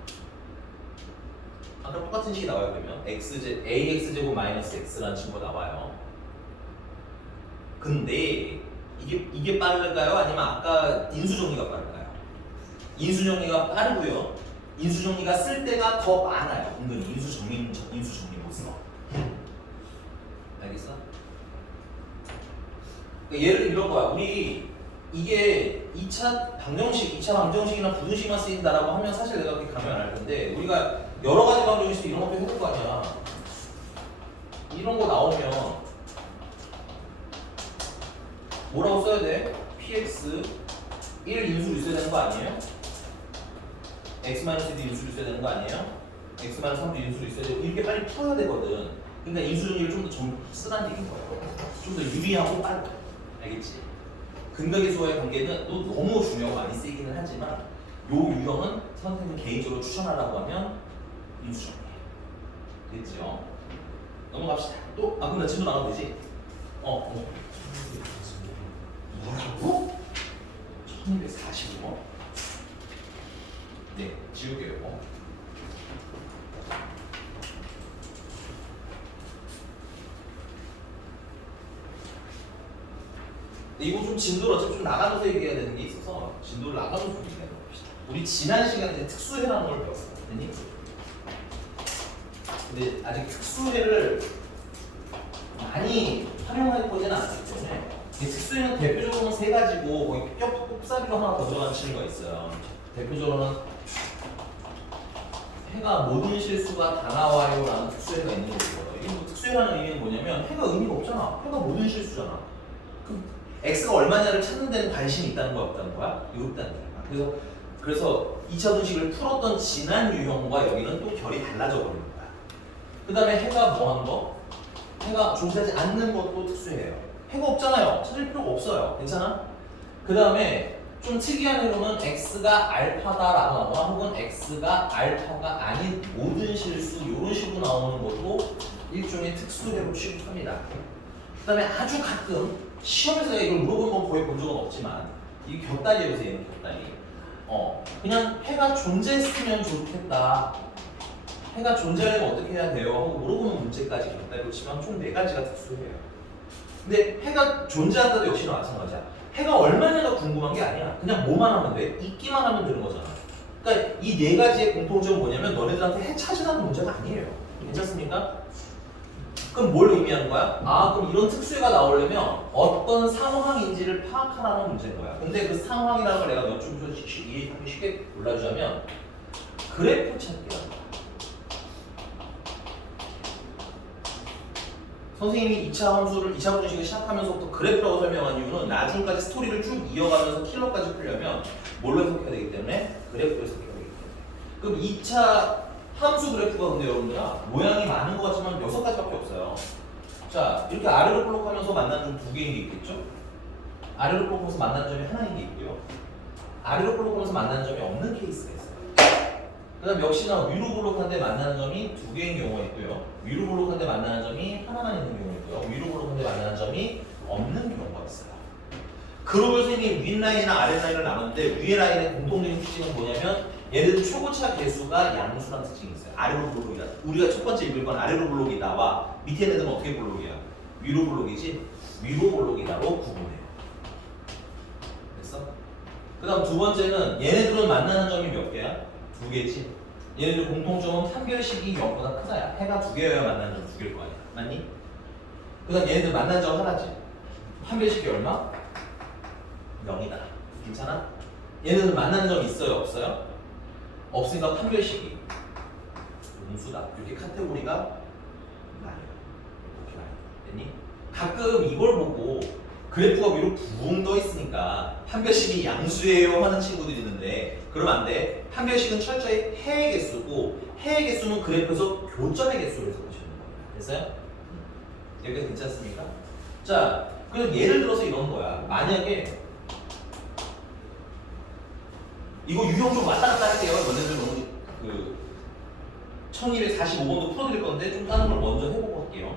아까랑 똑같은 식이 나와요. 그러면 ax제곱 마이너스 x라는 친구가 나와요. 근데 이게 빠를까요? 아니면 아까 인수정리가 빠를까요? 인수정리가 빠르고요. 인수정리가 쓸 때가 더 많아요. 은근히 인수정리 못 써. 알겠어? 예를 이런 거야. 우리 이게 2차 방정식이나 부등식만 쓰인다라고 하면 사실 내가 그렇게 감명 안 할 텐데 우리가 여러 가지 방정식에서 이런 것도 해볼 거 아니야. 이런 거 나오면 뭐라고 써야 돼? px 1 인수로 있어야 되는 거 아니에요? x-1도 인수로 있어야 되는 거 아니에요? x-3도 인수로 있어야 되고 이렇게 빨리 풀어야 되거든. 그러니까 인수정리를 좀 더 쓰라는 얘기인 거예요. 좀 더 유리하고 빠르다. 알겠지? 근각의 수와의 관계는 또 너무 중요하고 많이 쓰이기는 하지만 요 유형은 선생님이 개인적으로 추천하라고 하면 인수정리. 됐죠? 넘어갑시다. 또? 그럼 나 질문 나가면 되지? 뭐라고? 1245? 네, 지울게요. 이거 좀 진도를 어차피 좀 나가면서 얘기해야 되는 게 있어서 진도를 나가면서 얘기해 봅시다. 우리 지난 시간에 특수해라는 걸 배웠었거든요. 근데 아직 특수해를 많이 활용해보지는 않았기 때문에 이 특수해는 대표적으로는 세 가지고 거기 꼽사리로 하나 더 들어가는 친구가 있어요. 대표적으로는 해가 모든 실수가 다 나와요 라는 특수해가 있는 거고요. 이게 뭐 특수해라는 의미는 뭐냐면 해가 의미가 없잖아. 해가 모든 실수잖아. 그럼 x가 얼마냐를 찾는 데는 관심이 있다는 거야, 없다는 거야? 이거 없다는 거야. 그래서 2차 분식을 풀었던 지난 유형과 여기는 또 결이 달라져 버리는 거야. 그 다음에 해가 뭐 하는 거? 해가 존재하지 않는 것도 특수해요. 해가 없잖아요. 찾을 필요가 없어요. 괜찮아? 그 다음에 좀 특이한 해로는 x가 알파다라고 나오거나 혹은 x가 알파가 아닌 모든 실수 이런 식으로 나오는 것도 일종의 특수해로 취급합니다. 그 다음에 아주 가끔 시험에서 이걸 물어본 건 거의 본 적은 없지만 이게 곁다리에서 얘는 곁다리. 그냥 해가 존재했으면 좋겠다. 해가 존재하려면 어떻게 해야 돼요? 하고 물어보는 문제까지 곁다리로 치면 총 4가지가 특수해요. 근데 해가 존재한다도 역시나 마찬가지야. 해가 얼마냐가 궁금한 게 아니야. 그냥 뭐만 하면 돼? 있기만 하면 되는 거잖아. 그러니까 이 4가지의 공통점은 뭐냐면 너네들한테 해 찾으라는 문제가 아니에요. 괜찮습니까? 그럼 뭘 의미하는 거야? 그럼 이런 특수해가 나오려면 어떤 상황인지를 파악하라는 문제인 거야. 근데 그 상황이라는 걸 내가 좀 이해하기 쉽게 골라주자면 그래프 찾기라는 거야. 선생님이 2차 분식을 시작하면서부터 그래프라고 설명한 이유는 나중까지 스토리를 쭉 이어가면서 킬러까지 풀려면 뭘로 해석해야 되기 때문에 그래프로 해석해야 되기 때문에. 그럼 2차 함수 그래프가 근데 여러분들아 모양이 많은 것 같지만 6가지밖에 없어요. 자, 이렇게 아래로 볼록하면서 만나는 점 2개인 게 있겠죠? 아래로 볼록하면서 만나는 점이 하나인 게 있고요. 아래로 볼록하면서 만나는 점이 없는 케이스가 있어요. 그 다음 역시나 위로 볼록한데 만나는 점이 2개인 경우가 있고요. 위로 볼록한데 만나는 점이 하나만 있는 경우가 있고요. 위로 볼록한데 만나는 점이 없는 경우가 있어요. 그러고 선생님이 윗라인이나 아랫라인을 나누는데 위에 라인의 공통적인 특징은 뭐냐면 얘네들 초고차 개수가 양수라는 특징이 있어요. 아래로 볼록이다. 우리가 첫 번째 읽을 건 아래로 볼록이다와 밑에 애들은 어떻게 볼록이야? 위로 볼록이지? 위로 볼록이다로 구분해요. 됐어? 그 다음 두 번째는 얘네들은 만나는 점이 몇 개야? 2개지? 얘네들 공통점은 판별식이 0보다 크다야. 해가 2개여야 만나는 점 2개일 거 아니야. 맞니? 그 다음 얘네들 만나는 점 하나지? 판별식이 얼마? 0이다. 괜찮아? 얘네들 만나는 점 있어요? 없어요? 없으니까 판별식이 음수다. 이렇게 카테고리가 나뉘어요. 이렇게 나뉘어요. 됐니? 가끔 이걸 보고 그래프가 위로 붕 떠 있으니까 판별식이 양수예요 하는 친구들이 있는데 그러면 안 돼. 판별식은 철저히 해의 개수고 해의 개수는 그래프에서 교점의 개수로 해서 보시는 겁니다. 됐어요? 여기가 괜찮습니까? 자, 그럼 예를 들어서 이런 거야. 만약에 이거 유형 좀 왔다 갔다 할게요. 너네들 너무 1245번도 풀어드릴 건데 좀 다른 걸 먼저 해보고 할게요.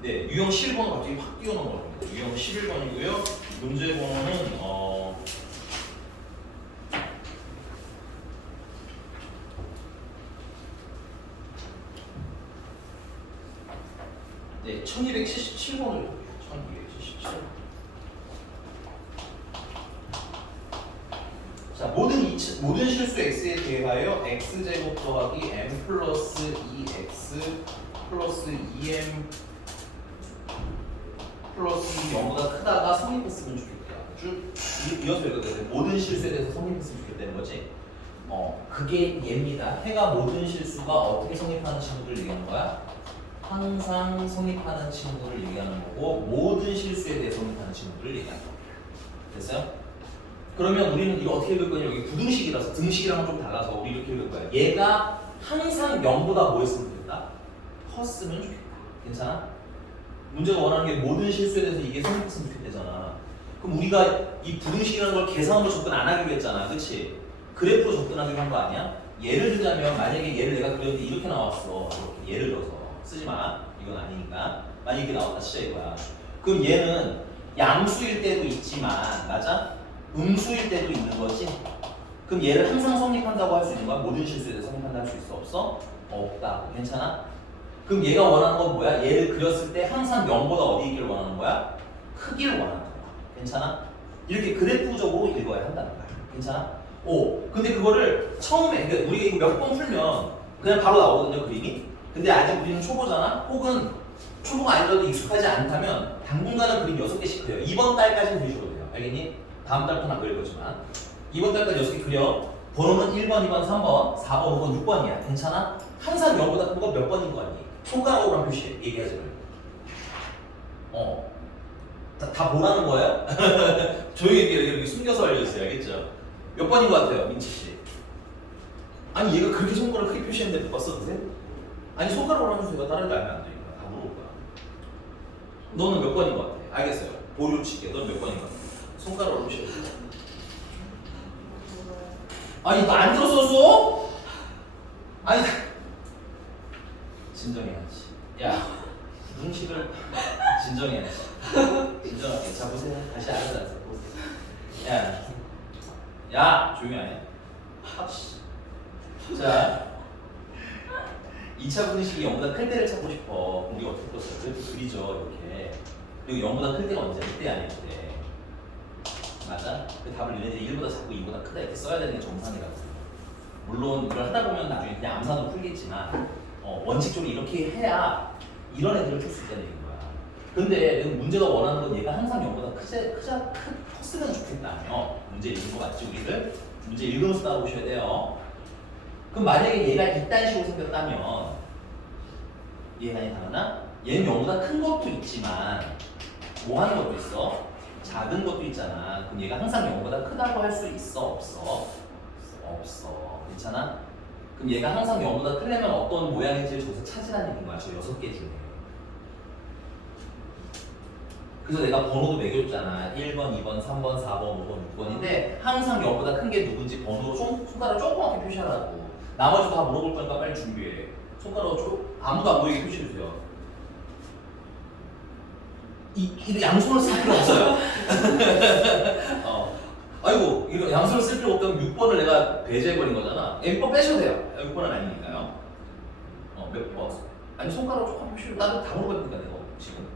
네, 유형 11번은 갑자기 확 뛰어넘어가 겁니다. 유형 11번이고요. 문제 번호는 네, 1277번을 1277. 자, 모든 실수 x에 대하여 x제곱 더하기 m 플러스 2x 플러스 2m 플러스 0보다 크다가 성립했으면 좋겠다. 쭉 이어서 읽어야 돼. 모든 실수에 대해서 성립했으면 좋겠다는 거지. 그게 얘입니다. 해가 모든 실수가 어떻게 성립하는 친구들 얘기하는 거야? 항상 성립하는 친구를 얘기하는 거고 모든 실수에 대해 성립하는 친구들을 얘기하는 겁니다. 됐어요? 그러면 우리는 이거 어떻게 읽을 거냐? 여기 부등식이라서 등식이랑은 좀 달라서 우리 이렇게 읽을 거야. 얘가 항상 0보다 뭐 했으면 좋겠다? 컸으면 좋겠다. 괜찮아? 문제가 원하는 게 모든 실수에 대해서 이게 성립했으면 좋겠다잖아. 그럼 우리가 이 부등식이라는 걸 계산으로 접근 안 하기로 했잖아. 그치? 그래프로 접근하기로 한 거 아니야? 예를 들자면 만약에 얘를 내가 그렸는데 이렇게 나왔어. 이렇게 예를 들어서 쓰지 마. 이건 아니니까. 만약에 이렇게 나왔다 진짜 이거야. 그럼 얘는 양수일 때도 있지만 맞아? 음수일 때도 있는 거지? 그럼 얘를 항상 성립한다고 할 수 있는 거야? 모든 실수에 대해서 성립한다 할 수 있어? 없어? 없다. 괜찮아? 그럼 얘가 원하는 건 뭐야? 얘를 그렸을 때 항상 0보다 어디 있기를 원하는 거야? 크기를 원하는 거야. 괜찮아? 이렇게 그래프적으로 읽어야 한다는 거야. 괜찮아? 오, 근데 그거를 처음에, 그러니까 우리가 이거 몇 번 풀면 그냥 바로 나오거든요, 그림이. 근데 아직 우리는 초보잖아? 혹은 초보가 아니라도 익숙하지 않다면 당분간은 그림 6개씩 그려요. 이번 달까지는 그리셔도 돼요. 알겠니? 다음 달부터는 안 그릴 거지만. 이번 달까지 6개 그려. 번호는 1번, 2번, 3번, 4번, 5번, 6번이야. 괜찮아? 항상 0보다 큰 거 몇 번인 거 아니? 손가락으로 표시해. 얘기하지 말고. 다 보라는 거예요? 조용히 이렇게 숨겨서 알려주세요. 알겠죠? 몇 번인 것 같아요, 민치 씨? 아니 얘가 그렇게 손가락 크게 표시했는데 못 봤어, 그새? 아니 손가락으로 하면서 내가 다른 데 알면 안 되니까 다 물어볼 거야. 너는 몇 번인 것 같아? 알겠어요. 보류 칠게. 너는 몇 번인 것 같아? 손가락으로 표시해주세요. 아니 너 안 들었었어? 아니 진정해야지. 야 눈치를 진정해야지. 진정할게. 자 보세요. 다시 앉아서 보세요. 야 조용히 하네. 자 2차 분식이 0보다 클 때를 찾고 싶어. 우리 어떻게 풀었어요? 그래도 그리죠 이렇게. 그리고 0보다 클 때가 언제? 이때 아닐 때. 맞아? 그 답을 얘네들이 1보다 작고 2보다 크다 이렇게 써야 되는 게 정상이라고. 물론 이걸 하다 보면 나중에 그냥 암산으로 풀겠지만 원칙적으로 이렇게 해야 이런 애들을 풀 수 있다는 얘기인 거야. 근데 문제가 원하는 건 얘가 항상 0보다 컸으면 좋겠다며. 문제 읽은 거 맞지 우리를? 문제 읽으면서 따라오셔야 돼요. 그럼 만약에 얘가 이딴 식으로 생겼다면 얘가 당하나? 얘는 0보다 큰 것도 있지만 뭐 하는 것도 있어? 작은 것도 있잖아. 그럼 얘가 항상 0보다 크다고 할 수 있어? 없어? 없어. 괜찮아? 그럼 얘가 항상 0보다 크려면 어떤 모양인지를 저기서 찾으라는 얘기인 거야. 저 6개 중에. 그래서 내가 번호도 매겨줬잖아. 1번, 2번, 3번, 4번, 5번, 6번인데 항상 0보다 큰 게 누군지 번호로 손가락 조그맣게 표시하라고. 나머지 다 물어볼 거니까 빨리 준비해. 손가락으로 아무도 안 보이게 표시해주세요. 이 양손을 쓸 필요 없어요. 아이고 이거 양손을 쓸 필요 없다면 6번을 내가 배제해버린 거잖아. 6번 빼셔도 돼요. 6번은 아니니까요. 몇 번? 아니 손가락으로 조금 표시를 나도 다 물어봤으니까 내가 지금.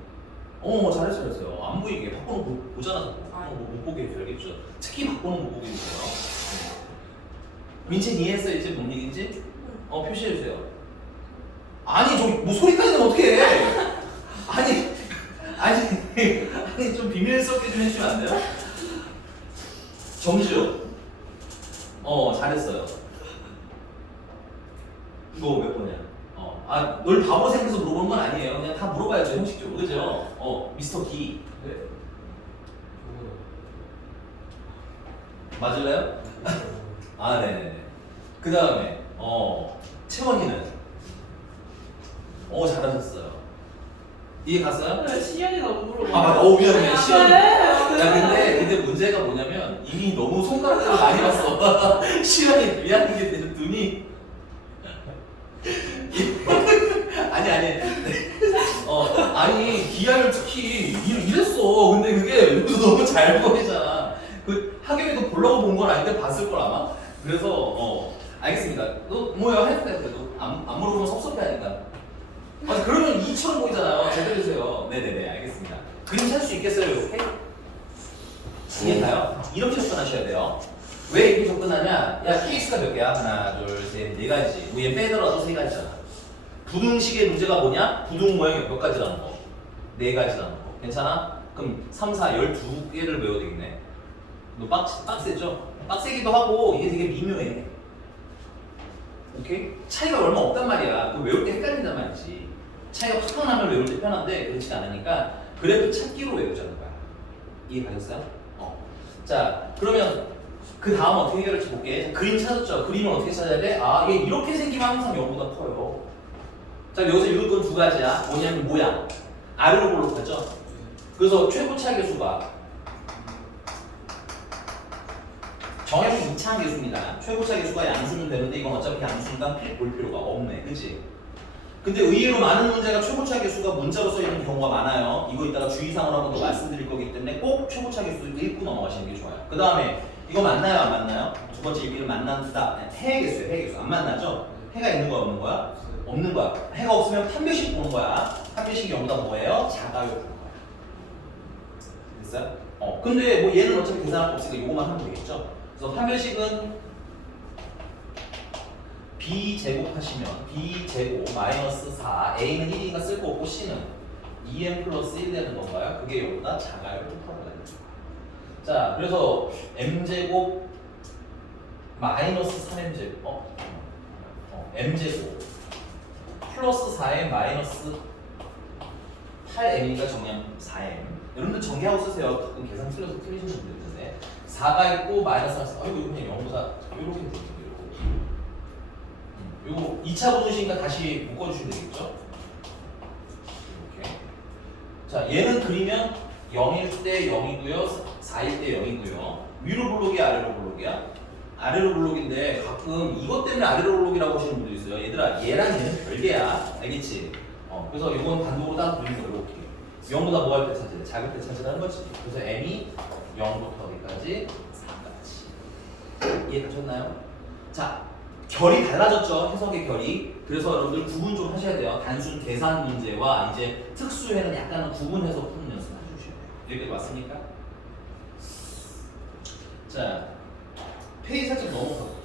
잘했어요. 안 보이게 바꿔놓고 보잖아. 못 보게 해줘요. 알겠죠? 특히 바꿔놓은 못 보게 해주세요. 민채 이해했어 이제 뭔 얘기인지? 표시해주세요. 아니 뭐 소리까지 내면 어떡해? 아니 좀 비밀스럽게 좀 해주시면 안 돼요? 정주. 잘했어요. 이거 몇 번이야? 널 바보 생각해서 물어보는 건 아니에요. 그냥 다 물어봐야죠, 형식적으로. 그죠? 미스터 기. 네. 맞을래요? 네네네. 그 다음에, 채원이는? 잘하셨어요. 이해 갔어요? 시연이 너무 물어봐. 맞아. 미안해. 시연이. 야, 근데 문제가 뭐냐면, 이미 너무 손가락으로 많이 봤어. 시연이 미안한 게 눈이. 아니 기아를 특히 이랬어. 근데 그게 너무 잘 보이잖아. 그 학연이도 보려고 본 건 아닌데 봤을 걸 아마. 그래서 알겠습니다. 너 뭐야 해도 돼. 그래도 안 물어보면 섭섭해하니까. 그러면 이처럼 보이잖아요. 제대로 해주세요. 네네네 알겠습니다. 그림 찾을 수 있겠어요 이렇게? 이해가요? 이렇게 접근하셔야 돼요. 왜 이렇게 접근하냐? 야 케이스가 몇 개야? 하나 둘셋 네 가지. 뭐 얘 빼더라도 세 가지잖아. 부등식의 문제가 뭐냐? 부등 모양이 몇 가지라는 거? 4가지라는 거. 괜찮아? 그럼 3, 4, 12개를 외워야 되겠네. 너 빡세죠? 빡세기도 하고 이게 되게 미묘해. 오케이? 차이가 얼마 없단 말이야. 외울 때 헷갈린단 말이지. 차이가 확 나면 외울 때 편한데 그렇지 않으니까 그래도 찾기로 외우자는 거야. 이해 가셨어요? 자, 그러면 그 다음 어떻게 해결할지 볼게. 그림 찾았죠? 그림을 어떻게 찾아야 돼? 이게 이렇게 생기면 항상 0보다 커요. 자, 여기서 읽을 건 2가지야. 뭐냐면 모양. 아래로 볼록하죠? 그래서 최고 차의 개수가 정해진 2차 개수입니다. 최고 차 개수가 양수는 되는데 이건 어차피 양수니까 볼 필요가 없네. 그치? 근데 의외로 많은 문제가 최고 차 개수가 문자로 써있는 경우가 많아요. 이거 이따가 주의사항으로 한 번 더 말씀드릴 거기 때문에 꼭 최고 차 개수 읽고 넘어가시는 게 좋아요. 그 다음에 이거 맞나요? 안 맞나요? 두 번째 읽기는 만난다. 해의 개수예요. 해의 개수. 안 만나죠? 해가 있는 거야? 없는 거야? 없는 거야. 해가 없으면 판별식 보는 거야. 판별식이 0보다 뭐예요? 작아요. 보는 거야. 됐어요? 근데 뭐 얘는 어차피 계산할 거 없으니까 이거만 하면 되겠죠. 그래서 판별식은 b 제곱하시면 b 제곱 마이너스 4 a는 1이니까 쓸 거 없고 c는 2m 플러스 1 되는 건가요? 그게 여기보다 작아요. 풀어봐야 되죠. 자, 그래서 m 제곱 마이너스 3m 제곱 m 제곱 플러스 4m 마이너스 8m이니까 정리하면 4m. 여러분들 정리하고 쓰세요. 가끔 계산 틀려서 틀리시는 분들 있는데 4가 있고 마이너스 4, 이거 그냥 0보다 이렇게 되죠. 요거 2차 분수니까 다시 묶어주시면 되겠죠? 이렇게. 자, 얘는 그리면 0일 때 0이고요, 4일 때 0이고요. 위로 블록이야, 아래로 블록이야? 아래로 블록인데 가끔 이것 때문에 아래로 블록이라고 하시는 분도 있어요. 얘들아, 얘랑 얘는 별개야. 알겠지? 그래서 이건 단독으로 따로 그리는 거 이렇게. 0보다 뭐 할 때 찾으래? 작을 때 찾으라는 거지. 그래서 m이 0부터 어디까지? 4까지. 이해가셨나요? 자, 결이 달라졌죠. 해석의 결이. 그래서 여러분들 구분 좀 하셔야 돼요. 단순 계산 문제와 이제 특수에는 약간은 구분해서 푸는 연습 해주셔야 돼요. 여기까지 왔습니까? 자, 페이지 살짝 넘어가고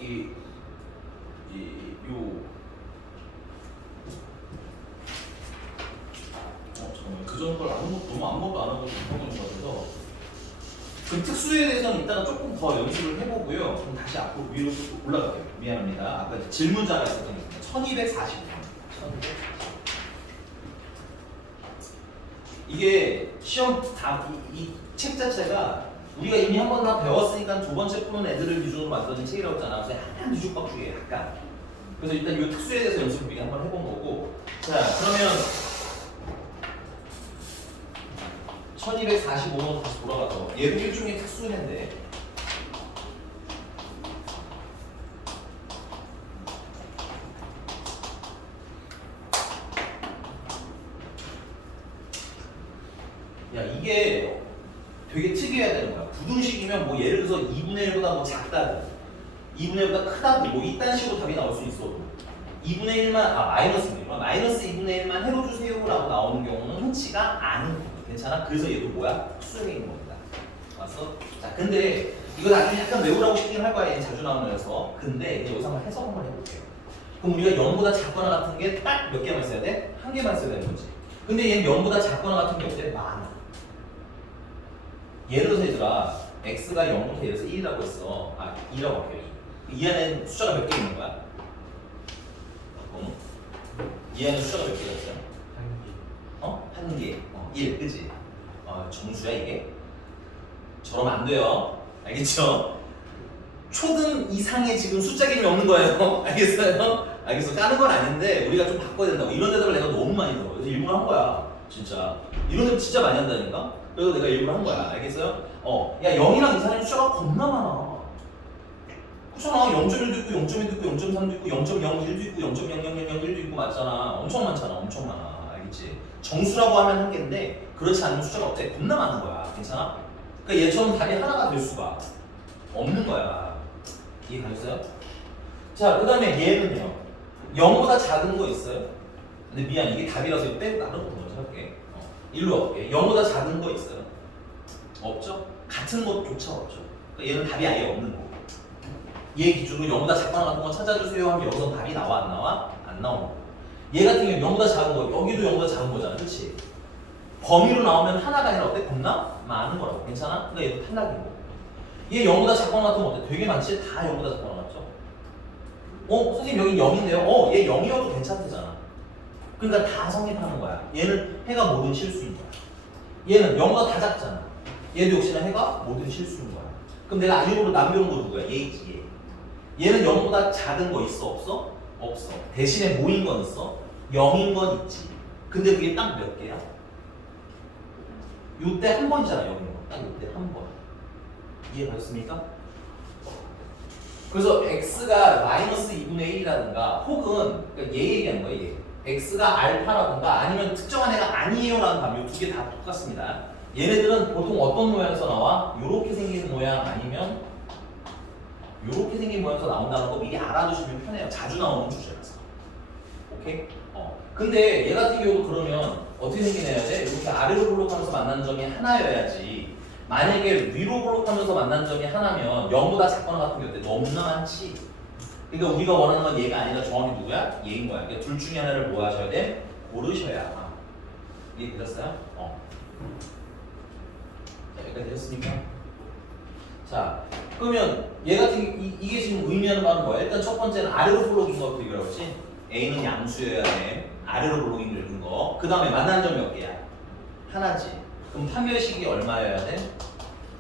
잠깐만, 그 전 걸 너무 아무것도 안 하고 있는 것 같아서 그 특수에 대해서는 이따가 조금 더 연습을 해보고요. 그럼 다시 앞으로 위로 쭉 올라갈게요. 미안합니다. 아까 이제 질문자가 있었던 게 1245. 이게 시험 이 책 자체가 우리가 이미 한 번 다 배웠으니까 두 번째 푸는 애들을 기준으로 만들어진 책이라고 했잖아. 그래서 약간 뒤죽박죽이에요. 약간. 그래서 일단 이 특수에 대해서 연습을 미리 한번 해본 거고. 자, 그러면 1245번 다시 돌아가서 얘도 일종의 특수인데 야, 이게 되게 특이해야 되는 거야. 부등식이면 뭐 예를 들어서 2분의 1보다 뭐 작다든 2분의 1보다 크다든 뭐 이딴 식으로 답이 나올 수 있어도 2분의 1만 마이너스 2분의 1만 해로주세요 라고 나오는 경우는 흔치가 않은 거예요. 괜찮아? 그래서 얘도 뭐야? 특수형이 있는 겁니다. 왔어? 자, 근데 이거 나중에 약간 외우라고 싶긴 할 거야. 얘는 자주 나오는 녀석. 근데 여기서 한번 해석 한번 해볼게요. 그럼 우리가 0보다 작거나 같은 게 딱 몇 개만 있어야 돼? 한 개만 있어야 되는 거지. 근데 얘는 0보다 작거나 같은 게 어때? 많아. 예를 들어서 얘들아, x가 0부터 예를 들어서 1이라고 했어. 2라고 할게요. 이 안에 숫자가 몇 개 있는 거야? 이 안에 숫자가 몇 개가 있어요? 한 개. 1, 그치? 정수야 이게? 저러면 안 돼요. 알겠죠? 초등 이상의 지금 숫자 개념이 없는 거예요. 알겠어요? 알겠어. 까는 건 아닌데 우리가 좀 바꿔야 된다고. 이런 대답을 내가 너무 많이 들어. 그래서 일부러 한 거야. 진짜. 이런 대답 진짜 많이 한다니까? 그래서 내가 일부러 한 거야. 알겠어요? 야, 0이랑 이상의 숫자가 겁나 많아. 그렇잖아. 0.1도 있고 0.2도 있고 0.3도 있고 0.01도 있고 0.0001도 있고 맞잖아. 엄청 많잖아. 엄청 많아. 알겠지? 정수라고 하면 한 개인데 그렇지 않은 숫자가 어때? 겁나 많은 거야. 괜찮아? 그러니까 얘처럼 답이 하나가 될 수가 없는 거야. 이해가셨어요? 자, 그 다음에 얘는요. 0보다 작은 거 있어요? 근데 미안, 이게 답이라서 이거 빼고 다른 거 먼저 할게. 일로 와볼게. 0보다 작은 거 있어요? 없죠? 같은 것조차 없죠. 그러니까 얘는 답이 아예 없는 거고. 얘 기준으로 0보다 작거나 같은 거 찾아주세요 하면 여기서 답이 나와 안 나와? 안 나오는 거. 얘 같은 경우 0보다 작은 거, 여기도 0보다 작은 거잖아. 그렇지? 범위로 나오면 하나가 아니라 어때? 겁나 많은 거라고. 괜찮아? 그러니까 얘도 탈락인 거고. 얘 0보다 작거나 같은 거 어때? 되게 많지? 다 0보다 작거나 같죠? 선생님 여기 0인데요? 얘 0이어도 괜찮대잖아. 그러니까 다 성립하는 거야. 얘는 해가 모든 실수인 거야. 얘는 0보다 다 작잖아. 얘도 역시나 해가 모든 실수인 거야. 그럼 내가 일부러 남겨놓은 거 누구야? 얘이지, 얘. 얘는 0보다 작은 거 있어? 없어? 없어. 대신에 뭐인 건 있어? 0인 건 있지. 근데 그게 딱 몇 개야? 요때 한 번이잖아, 0인 거. 딱 요때 한 번. 이해가셨습니까? 그래서 x가 마이너스 2분의 1이라든가 혹은 그러니까 얘 얘기하는 거예요. 얘. x가 알파라든가 아니면 특정한 애가 아니에요라는 답, 이 두 개 다 똑같습니다. 얘네들은 보통 어떤 모양에서 나와? 요렇게 생긴 모양 아니면 요렇게 생긴 모양에서 나온다는 거 미리 알아두시면 편해요. 자주 나오는 주제라서. 오케이? 근데 얘 같은 경우도 그러면 어떻게 생긴 애야 돼? 이렇게 아래로 블록하면서 만나는 점이 하나여야지 만약에 위로 볼록하면서 만난 점이 하나면 0보다 작거나 같은 게 어때? 너무나 많지. 그러니까 우리가 원하는 건 얘가 아니라 정원이 누구야? 얘인 거야. 그러니까 둘 중에 하나를 뭐 하셔야 돼? 고르셔야. 이해되셨어요? 자, 여기까지 되셨습니까? 자, 그러면 얘 같은 이게 지금 의미하는 바는 뭐야? 일단 첫 번째는 아래로 볼록인 거 비교라고 했지? A는 양수여야 돼. 아래로 볼록인 긁은 거. 그 다음에 만난 점 몇 개야? 하나지. 그럼 판별식이 얼마여야 돼?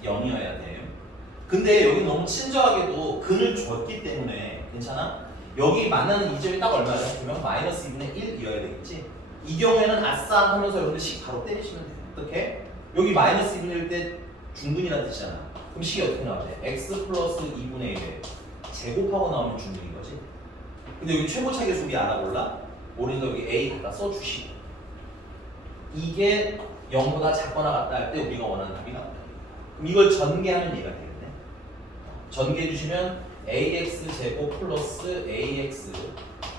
0이어야 돼. 근데 여기 너무 친절하게도 근을 줬기 때문에 괜찮아? 여기 만나는 이 점이 딱 얼마야? 그러면 마이너스 2분의 1이어야 되겠지? 이 경우에는 아싸 하면서 여러분들 식 바로 때리시면 돼. 어떻게? 여기 마이너스 2분의 1 때 중근이라는 뜻이잖아. 그럼 식이 어떻게 나오지? x 플러스 2분의 1에 제곱하고 나오면 중근인 거지. 근데 여기 최고차계 수비 알아볼라? 모르니까 여기 a 갖다 써주시고 이게 0보다 작거나 같다 할 때 우리가 원하는 답이 나온다. 그럼 이걸 전개하면 얘가 되겠네. 전개해 주시면 ax 제곱 플러스 ax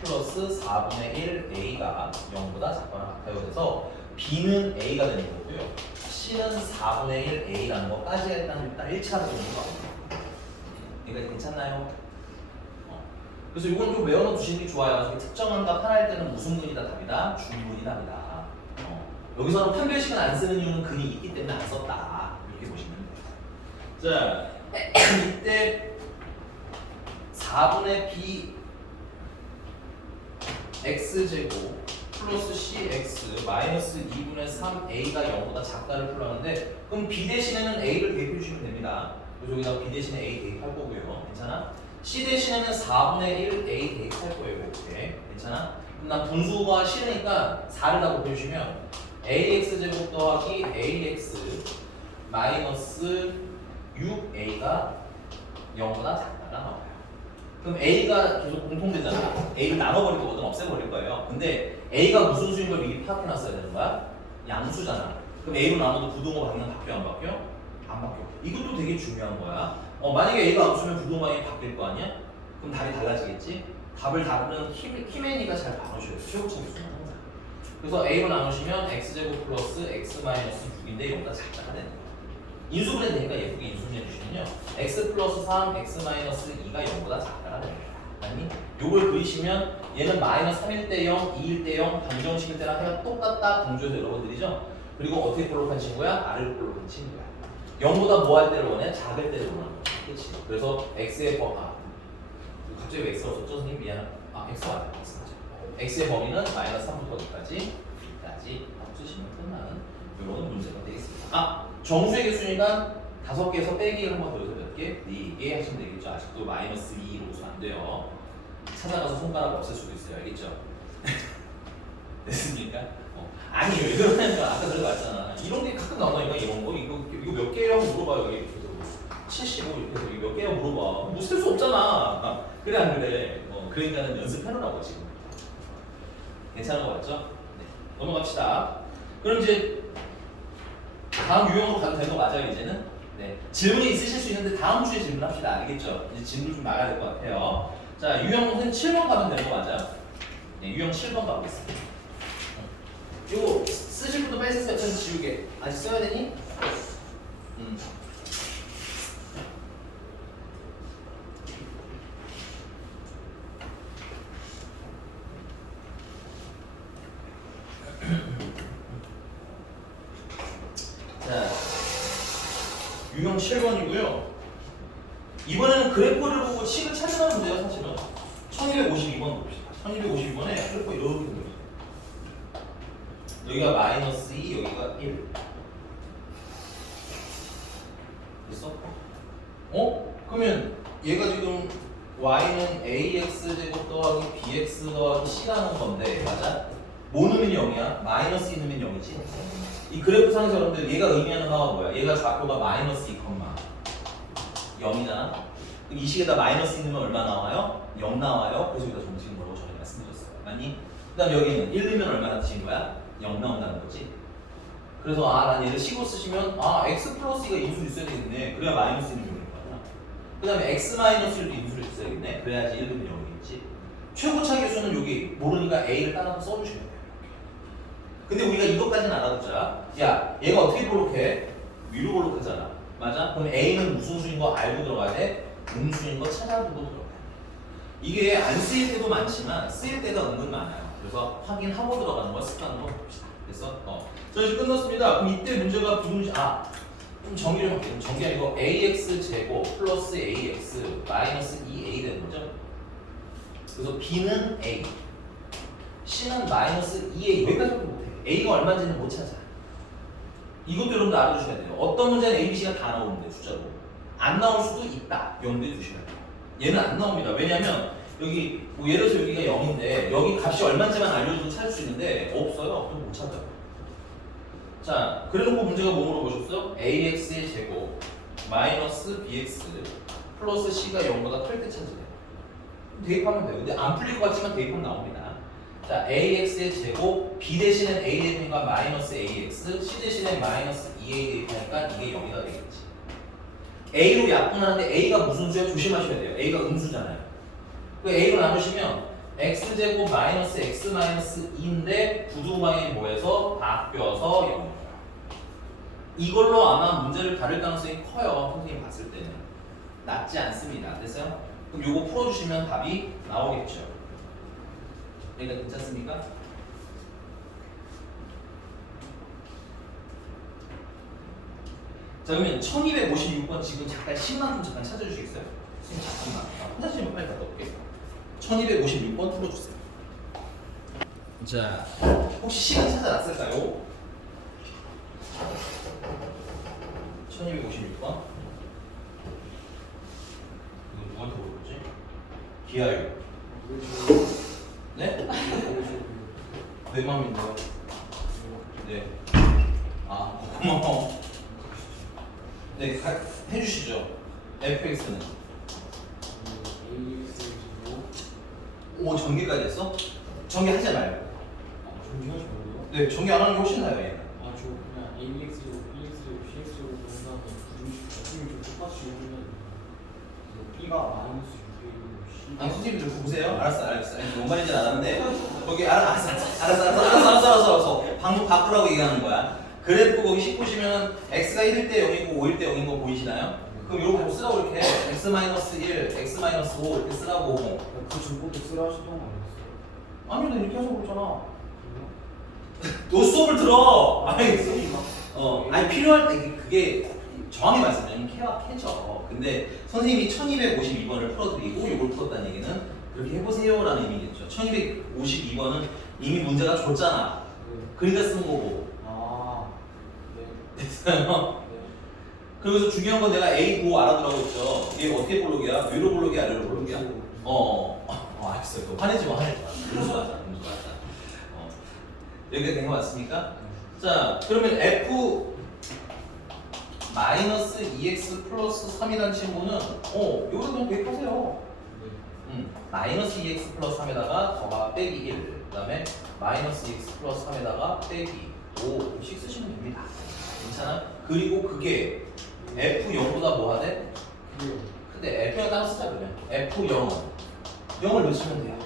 플러스 4분의 1 a가 0보다 작거나 같아요. 그래서 b는 a가 되는 거고요. c는 4분의 1 a라는 거까지가 일단 1차로 되는 거. 그러니까 괜찮나요? 그래서 이건 좀 외워놓 두시는 게 좋아요. 특정한 값 하나일 때는 무슨 분이다 답이다? 중분이 답이다. 여기서는 판별식은 안 쓰는 이유는 근이 있기 때문에 안 썼다. 이렇게 보시면 돼요. 자, 이때 4분의 b x제곱 플러스 cx 마이너스 2분의 3a가 0보다 작다를 풀었는데 그럼 b 대신에는 a를 대입해 주시면 됩니다. 그래서 여기다 b 대신에 a 대입할 거고요. 괜찮아? c 대신에는 4분의 1 a 대입할 거예요. 이렇게. 괜찮아? 그럼 난 분수가 싫으니까 4를 다 곱해주시면 ax 제곱 더하기 ax 마이너스 6a가 0보다 작다가 나와요. 그럼 a가 계속 공통되잖아. a를 나눠버릴 거거든, 없애버릴 거예요. 근데 a가 무슨 수인 걸 미리 파악해놨어야 되는 거야? 양수잖아. 그럼 a로 나눠도 부동호 방향 바뀌어 안 바뀌어? 안 바뀌어. 이것도 되게 중요한 거야. 만약에 a가 암수면 부동호 방향이 바뀔 거 아니야? 그럼 답이 달라지겠지? 답을 다루면 키맨이가 잘 바꿔줘요. 최고차계 수는 항상. 그래서 a로 나누시면 x제곱 플러스 x 마이너스 6인데 여기다 작다가 되는 거야. 인수분해 되니까 예쁘게 인수분해 주시면요. x 플러스 3, x 마이너스 2가 0보다 작다가 됩니다. 아니? 요걸 그리시면 얘는 마이너스 3일 때 0, 2일 때 0, 방정식일 때랑 해가 똑같다 강조해서 여러분들이죠. 그리고 어떻게 볼록한 친구야? 아래로 볼록한 친구야. 0보다 뭐 할 때를 원해? 작을 때를 원하는 거야. 그치? 그래서 x의 갑자기 왜 x가 없었죠? 선생님 미안. x 맞아. x 맞아. x의 범위는 마이너스 3부터 어디까지? 까지 없으시면 끝나는 이런 문제가 되겠습니다. 정수의 개수니까 5개에서 빼기를 한번 더 해서 몇 개? 4개 하시면 되겠죠. 아직도 마이너스 2로 오면 안 돼요. 찾아가서 손가락 없앨 수도 있어요. 알겠죠? 됐습니까? 아니 왜 그러냐면 아까 들어갔잖아. 이런 게 가끔 나오니까 이런 거 이거 몇 개라고 물어봐요. 여기 이렇게 75 이렇게 해서 이거 몇 개라고 물어봐. 뭐 셀 수 없잖아. 그래 안 그래? 그러니까는 연습해놓으라고 지금. 괜찮은 거 맞죠? 네. 넘어갑시다. 그럼 이제 다음 유형으로 가도 되는 거 맞아요 이제는? 네. 질문이 있으실 수 있는데 다음 주에 질문합시다. 알겠죠? 이제 질문 좀 나가야 될 것 같아요. 자, 유형은 7번 가면 되는 거 맞아요? 네, 유형 7번 가보겠습니다. 이거 쓰실 분도 빨리 쓰세요. 전 지우개. 아직 써야 되니? 자, 유형 7번이고요. 이번에는 그래프를 보고 식을 찾으라는 문제가 사실은 1252번 봅시다. 1252번에 그래프 이렇게 됩니다. 여기가 마이너스 2, 여기가 1. 됐어? 그러면 얘가 지금 y는 ax 제곱 더하기 bx 더하기 c라는 건데 맞아? 뭐 넣으면 0이야? 마이너스 2 넣으면 0이지? 이 그래프상에서 여러분들 얘가 의미하는 바가 뭐야? 얘가 좌표가 마이너스 2, 0이잖아? 이 식에다 마이너스 2 넣으면 얼마 나와요? 0 나와요. 그래서 여기다 정식은 뭐라고 전에 말씀드렸어요. 맞니? 그 다음 여기는 1 넣으면 얼마나 뜻인 거야? 0 나온다는 거지. 그래서 난 얘를 식으로 쓰시면 x 플러스 2가 인수로 있어야 되겠네. 그래야 마이너스 1이 0일 거야. 그 다음에 x 마이너스 1도 인수로 있어야겠네. 그래야지 1 넣으면 0이겠지. 최고차 계수는 여기 모르니까 a를 따라서 써주시면 돼요. 근데 우리가 이것까지는 알아두자. 야, 얘가 어떻게 볼록해? 위로 볼록하잖아. 맞아? 그럼 A는 무슨 수인 거 알고 들어가야 돼? 음수인 거 찾아보고 들어가야 돼. 이게 안 쓰일 때도 많지만 쓰일 때가 은근 많아요. 그래서 확인하고 들어가는 걸 습관으로 봅시다. 됐어? 자, 이제 끝났습니다. 그럼 이때 문제가 부등식, 좀 정리를 할게요. 정리가 이거 ax 제곱 플러스 ax 마이너스 2a 되는 거죠. 그래서 b는 a, c는 마이너스 2a. 여기까지밖에 못해. a가 얼마인지는 못 찾아. 이것도 여러분들 알아두셔야 돼요. 어떤 문제는 a, b, c가 다 나오는데 숫자로 안 나올 수도 있다. 염두에 두셔야 돼요. 얘는 안 나옵니다. 왜냐면 여기 뭐 예를 들어서 여기가 0인데 여기 값이 얼마인지만 알려줘도 찾을 수 있는데 없어요. 그럼 못 찾아요. 자, 그래놓고 문제가 뭐 물어보셨어요? ax의 제곱 마이너스 bx 플러스 c가 0보다 클 때 찾으래요. 대입하면 돼요. 근데 안 풀릴 것 같지만 대입하면 나옵니다. 자, ax의 제곱 b 대신엔 a 대입하니까 마이너스 ax, c 대신엔 마이너스 2a 대입하니까 이게 0이가 되겠지. a로 약분하는데 a가 무슨 수야? 조심하셔야 돼요. a가 음수잖아요. 그 a로 나누시면 x제곱 마이너스 x 마이너스 2인데 부두방향이 뭐해서 바뀌어서 0이에요. 이걸로 아마 문제를 다룰 가능성이 커요. 선생님 봤을 때는. 낮지 않습니다. 됐어요? 그럼 요거 풀어주시면 답이 나오겠죠. 그러니까 괜찮습니까? 자, 그러면 1256번 지금 잠깐 식만 좀 잠깐 찾아주시겠어요? 선생님 잠깐만. 혼자 시면 빨리 갔다 올게요. 1256번 풀어주세요. 자, 혹시 시간 찾아놨을까요? 1256번. 이거 누구한테 물어보지? 기아유. 네? 내 맘인데요. 네. 고마워. 네, 해주시죠. fx는. 오, 전개까지 했어? 전개하지 말고. 정리하지 말고요? 네, 전개 안 하는 게 훨씬 나아요, 얘는. 저 그냥 AX로 BX로 CX로 본 다음에 부등식 좀 똑같이 해주면 B가 마이너스 6A고 C 아니, 선생님 좀 보세요. 알았어. 아니, 뭔 말인지 알았는데. 거기, 알았어. 방법 바꾸라고 얘기하는 거야. 그래프 거기 10 보시면 x가 1일 때 0이고 5일 때 0인 거 보이시나요? 그럼 이렇게 뭐 쓰라고 이렇게 x-1, x-5 이렇게 쓰라고. 그 전법도 쓰라 하시던 거 아니었어요? 아니, 나 이렇게 하자고 그랬잖아. 너 수업을 들어. 아니 필요할 때 그게 정확히 말씀드리면 캐죠. 근데 선생님이 1252번을 풀어드리고 이걸 풀었다는 얘기는 그렇게 해보세요라는 의미겠죠. 1252번은 이미 문제가 줬잖아. 그러니까 쓰는 거고. 네. 됐어요? 그래서 중요한 건 내가 A 보고 알아두라고 했죠. 이게 어떻게 볼록이야? 위로 볼록이야? 아래로 볼록이야? 알겠어요. 또 화내지 마. 음수하자. 여기가 된 거 맞습니까? 자, 그러면 F 마이너스 2x 플러스 3이라는 친구는 요거 그냥 대입하세요. 마이너스 2x 플러스 3에다가 더가 빼기 1, 그 다음에 마이너스 2x 플러스 3에다가 빼기 5씩 쓰시면 됩니다. 괜찮아? 그리고 그게 F0보다 뭐 하대? 근데 F0 따로 쓰자 그러면 F0은 0을 넣으시면 돼요.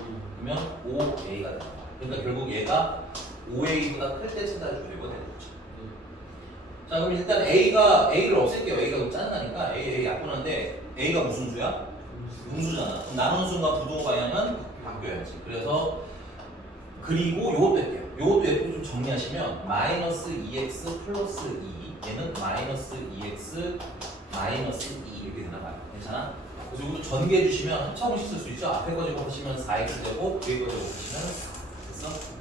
그러면 5A가 됩니다. 그러니까 결국 얘가 5A보다 클 때 찾아줘야 되는 거죠. 자, 그럼 일단 A를 없앨게요. A가 너무 짜증나니까 A 약분한데 A가 무슨 수야? 음수잖아. 그럼 나누는 순간 부동 방향은 바뀌어야지. 그래서 그리고 요것도 할게요. 요것도 F 좀 정리하시면 마이너스 2x 플러스 2 얘는 마이너스 2x 마이너스 2 이렇게 되나 봐요. 괜찮아? 그래서 이것도 전개해 주시면 합차원식 쓸 수 있죠. 앞에 거 제곱하시면 4x 되고 뒤에 거 제곱하시면 4. 됐어?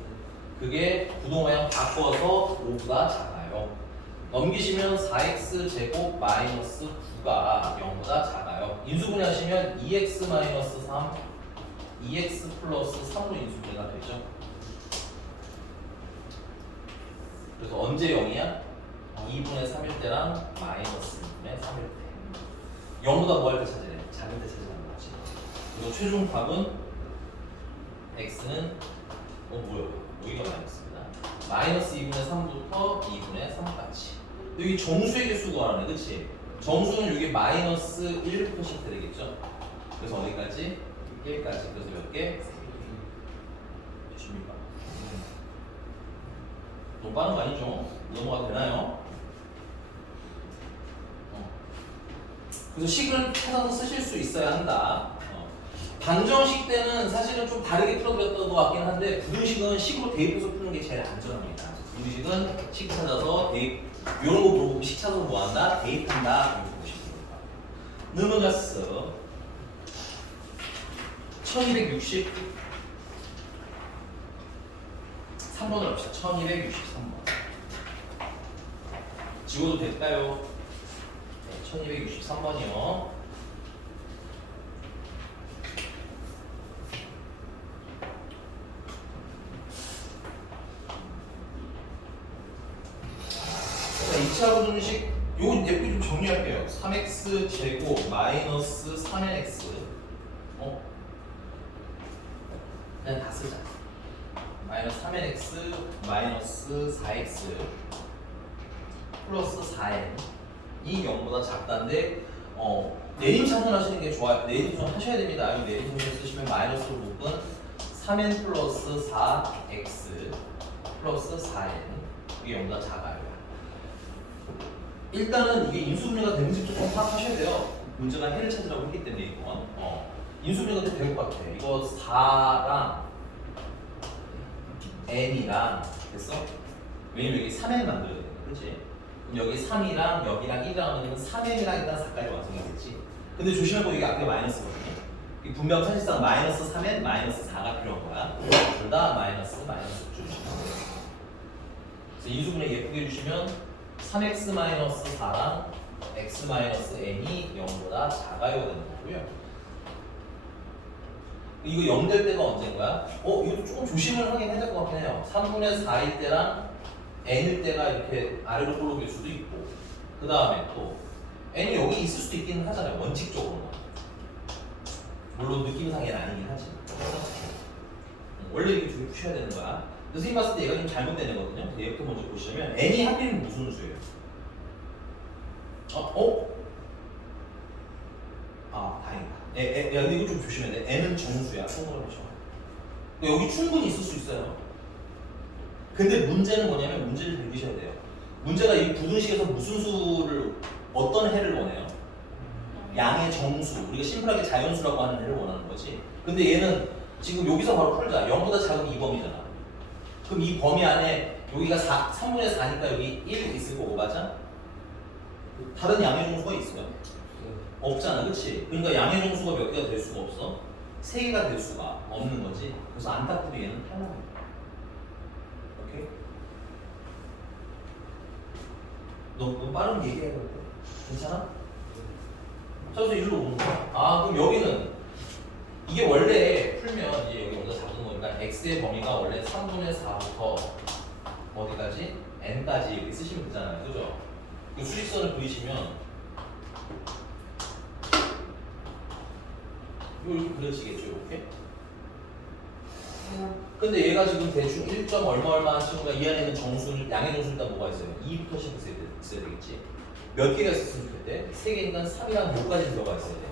그게 부동 방향 바꿔서 5보다 작아요. 넘기시면 4x 제곱 마이너스 9가 0보다 작아요. 인수분해 하시면 2x 마이너스 3, 2x 플러스 3으로 인수분해가 되죠. 그래서 언제 0이야? 2분의 3일 때랑 마이너스 2분의 3일 때. 0보다 뭐 할 때 찾으래? 작은 때 찾으라는 거지. 그리고 최종 답은 x는 뭐야? 여기가 나왔습니다. 마이너스 2분의 3부터 2분의 3까지. 여기 정수의 개수 구하라네, 그치? 정수는 여기 마이너스 1부터 시작되겠죠? 그래서 어디까지? 1까지. 그래서 몇 개? 16번. 너무 빠른 거 아니죠? 넘어가도 되나요? 그래서 식을 찾아서 쓰실 수 있어야 한다. 방정식 때는 사실은 좀 다르게 풀어드렸던 것 같긴 한데 부등식은 식으로 대입해서 푸는 게 제일 안전합니다. 부등식은 식 찾아서 대입, 이런 거 물어보고 식 찾아서 뭐 한다? 대입한다. 이렇게 보시면 됩니다. 넘어갔어. 1260 3번을 합시다. 1263번. 지워도 될까요? 네, 1263번이요. 자, 2차 부등식 요거 예쁘게 좀 정리할게요. 3x 제곱 마이너스 3nx 그냥 다 쓰자. 마이너스 3nx 마이너스 4x 플러스 4n 이 0보다 작다인데 내림 차분하시는 게 좋아요. 내림 좀 하셔야 됩니다. 이 내림 좀 쓰시면 마이너스로 묶은 3n 플러스 4x 플러스 4n 이게 0보다 작아요. 일단은 이게 인수분해가 되는지 조금 파악하셔야 돼요. 문제가 해를 찾으라고 했기 때문에 이건 인수분해가 될 것 같아. 이거 4랑 n이랑 됐어? 왜냐면 여기 3n 만들어야 되니까, 그렇지? 여기 3이랑 여기랑 1이랑 하면 3n이랑 일단 4까지 완성이겠지. 근데 조심하고 이게 앞에 마이너스거든요. 이 분명 사실상 마이너스 3n, 마이너스 4가 필요한 거야. 둘 다 마이너스 주시면 돼요. 그래서 인수분해 예쁘게 해주시면 3x 마이너스 4랑 x 마이너스 n이 0보다 작아야 되는 거고요. 이거 0 될 때가 언제인 거야? 이것도 조금 조심을 하긴 해야 될 것 같긴 해요. 3분의 4일 때랑 n일 때가 이렇게 아래로 볼록일 수도 있고, 그 다음에 또 n이 여기 있을 수도 있긴 하잖아요. 원칙적으로는. 물론 느낌상 얘는 아니긴 하지만. 원래 이게 두 개 푸셔야 되는 거야. 선생님 봤을 때 얘가 좀 잘못된 애거든요. 얘부터 먼저 보시면 n이 하필이면 무슨 수예요? 다행이다. 야, 근데 이거 좀 조심해야 돼. n은 정수야. 통으로 하죠. 여기 충분히 있을 수 있어요. 근데 문제는 뭐냐면 문제를 읽으셔야 돼요. 문제가 이 부등식에서 무슨 수를 어떤 해를 원해요? 양의 정수. 우리가 심플하게 자연수라고 하는 해를 원하는 거지. 근데 얘는 지금 여기서 바로 풀자. 0보다 작은 이 범위잖아. 그럼 이 범위 안에 여기가 3분의 4니까 여기 1 있을 거고, 맞아? 다른 양의 정수가 있어요? 없잖아, 그치? 그러니까 양의 정수가 몇 개가 될 수가 없어? 3개가 될 수가 없는 거지. 그래서 안타깝게 얘는 탈락이야. 오케이? 너무 빠른 얘기해야 돼. 괜찮아? 자, 그래서 일로 오는 거야. 그럼 여기는 이게 원래 풀면 이제 여기 먼저 잡은 거니까 x의 범위가 원래 3분의 4부터 어디까지? n까지 이렇게 쓰시면 되잖아요. 그죠? 그 수직선을 그리시면 이렇게 그려지겠죠, 이렇게? 근데 얘가 지금 대충 1. 얼마 친구가 이 안에 있는 정수는 양의 정수 일단 뭐가 있어요? 2부터 시작해서 있어야 되겠지? 몇 개가 있었으면 좋겠대? 3개니까 3이랑 5까지 들어가 있어야 돼.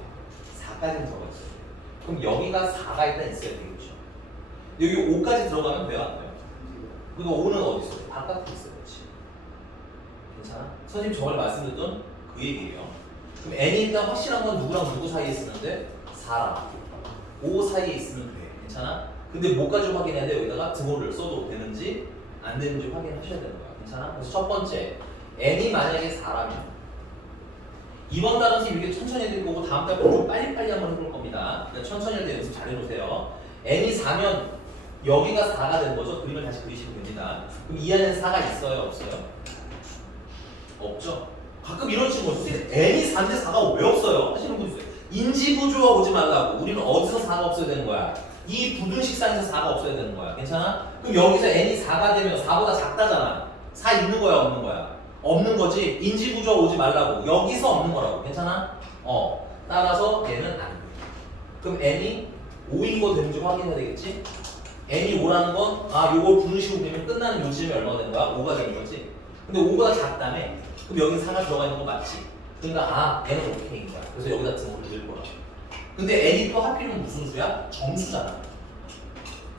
4까지 들어가 있어야 돼. 그럼 여기가 4가 일단 있어야 되겠죠? 여기 5까지 들어가면 돼요, 안 돼요? 그리고 5는 어디 있어요? 바깥에 있어요, 그렇지? 괜찮아? 선생님 저번에 말씀드렸던 그 얘기예요. 그럼 n이 일단 확실한 건 누구랑 누구 사이에 쓰는데 4랑 5 사이에 있으면 돼. 괜찮아? 근데 뭐까지 확인해야 돼? 여기다가 등호를 써도 되는지 안 되는지 확인하셔야 되는 거야. 괜찮아? 그래서 첫 번째, n이 만약에 4라면 이번 달은 선생님 이렇게 천천히 해드릴 거고 다음 달은 좀 빨리빨리 한번 해볼 겁니다. 그러니까 천천히 할 때 연습 잘 해놓으세요. n이 4면 여기가 4가 되는 거죠? 그림을 다시 그리시면 됩니다. 그럼 이 안에 4가 있어요? 없어요? 없죠? 가끔 이런 친구 선생님 n이 4인데 4가 왜 없어요? 하시는 분 있어요. 인지구조가 오지 말라고. 우리는 어디서 4가 없어야 되는 거야? 이 부등식상에서 4가 없어야 되는 거야. 괜찮아? 그럼 여기서 n이 4가 되면 4보다 작다잖아. 4 있는 거야 없는 거야? 없는 거지. 인지구조가 오지 말라고. 여기서 없는 거라고. 괜찮아? 따라서 얘는 안 돼. 그럼 n이 5인 거 되는지 확인해야 되겠지? n이 5라는 건 요거 부등식으로 되면 끝나는 요즘이 얼마가 되는 거야? 5가 되는 거지. 근데 5보다 작다며? 그럼 여기 4가 들어가 있는 거 맞지? 그러니까 n은 오케이인 거야. 그래서 여기다 등호를 넣을 거야. 근데 n이 또 하필이면 무슨 수야? 정수잖아.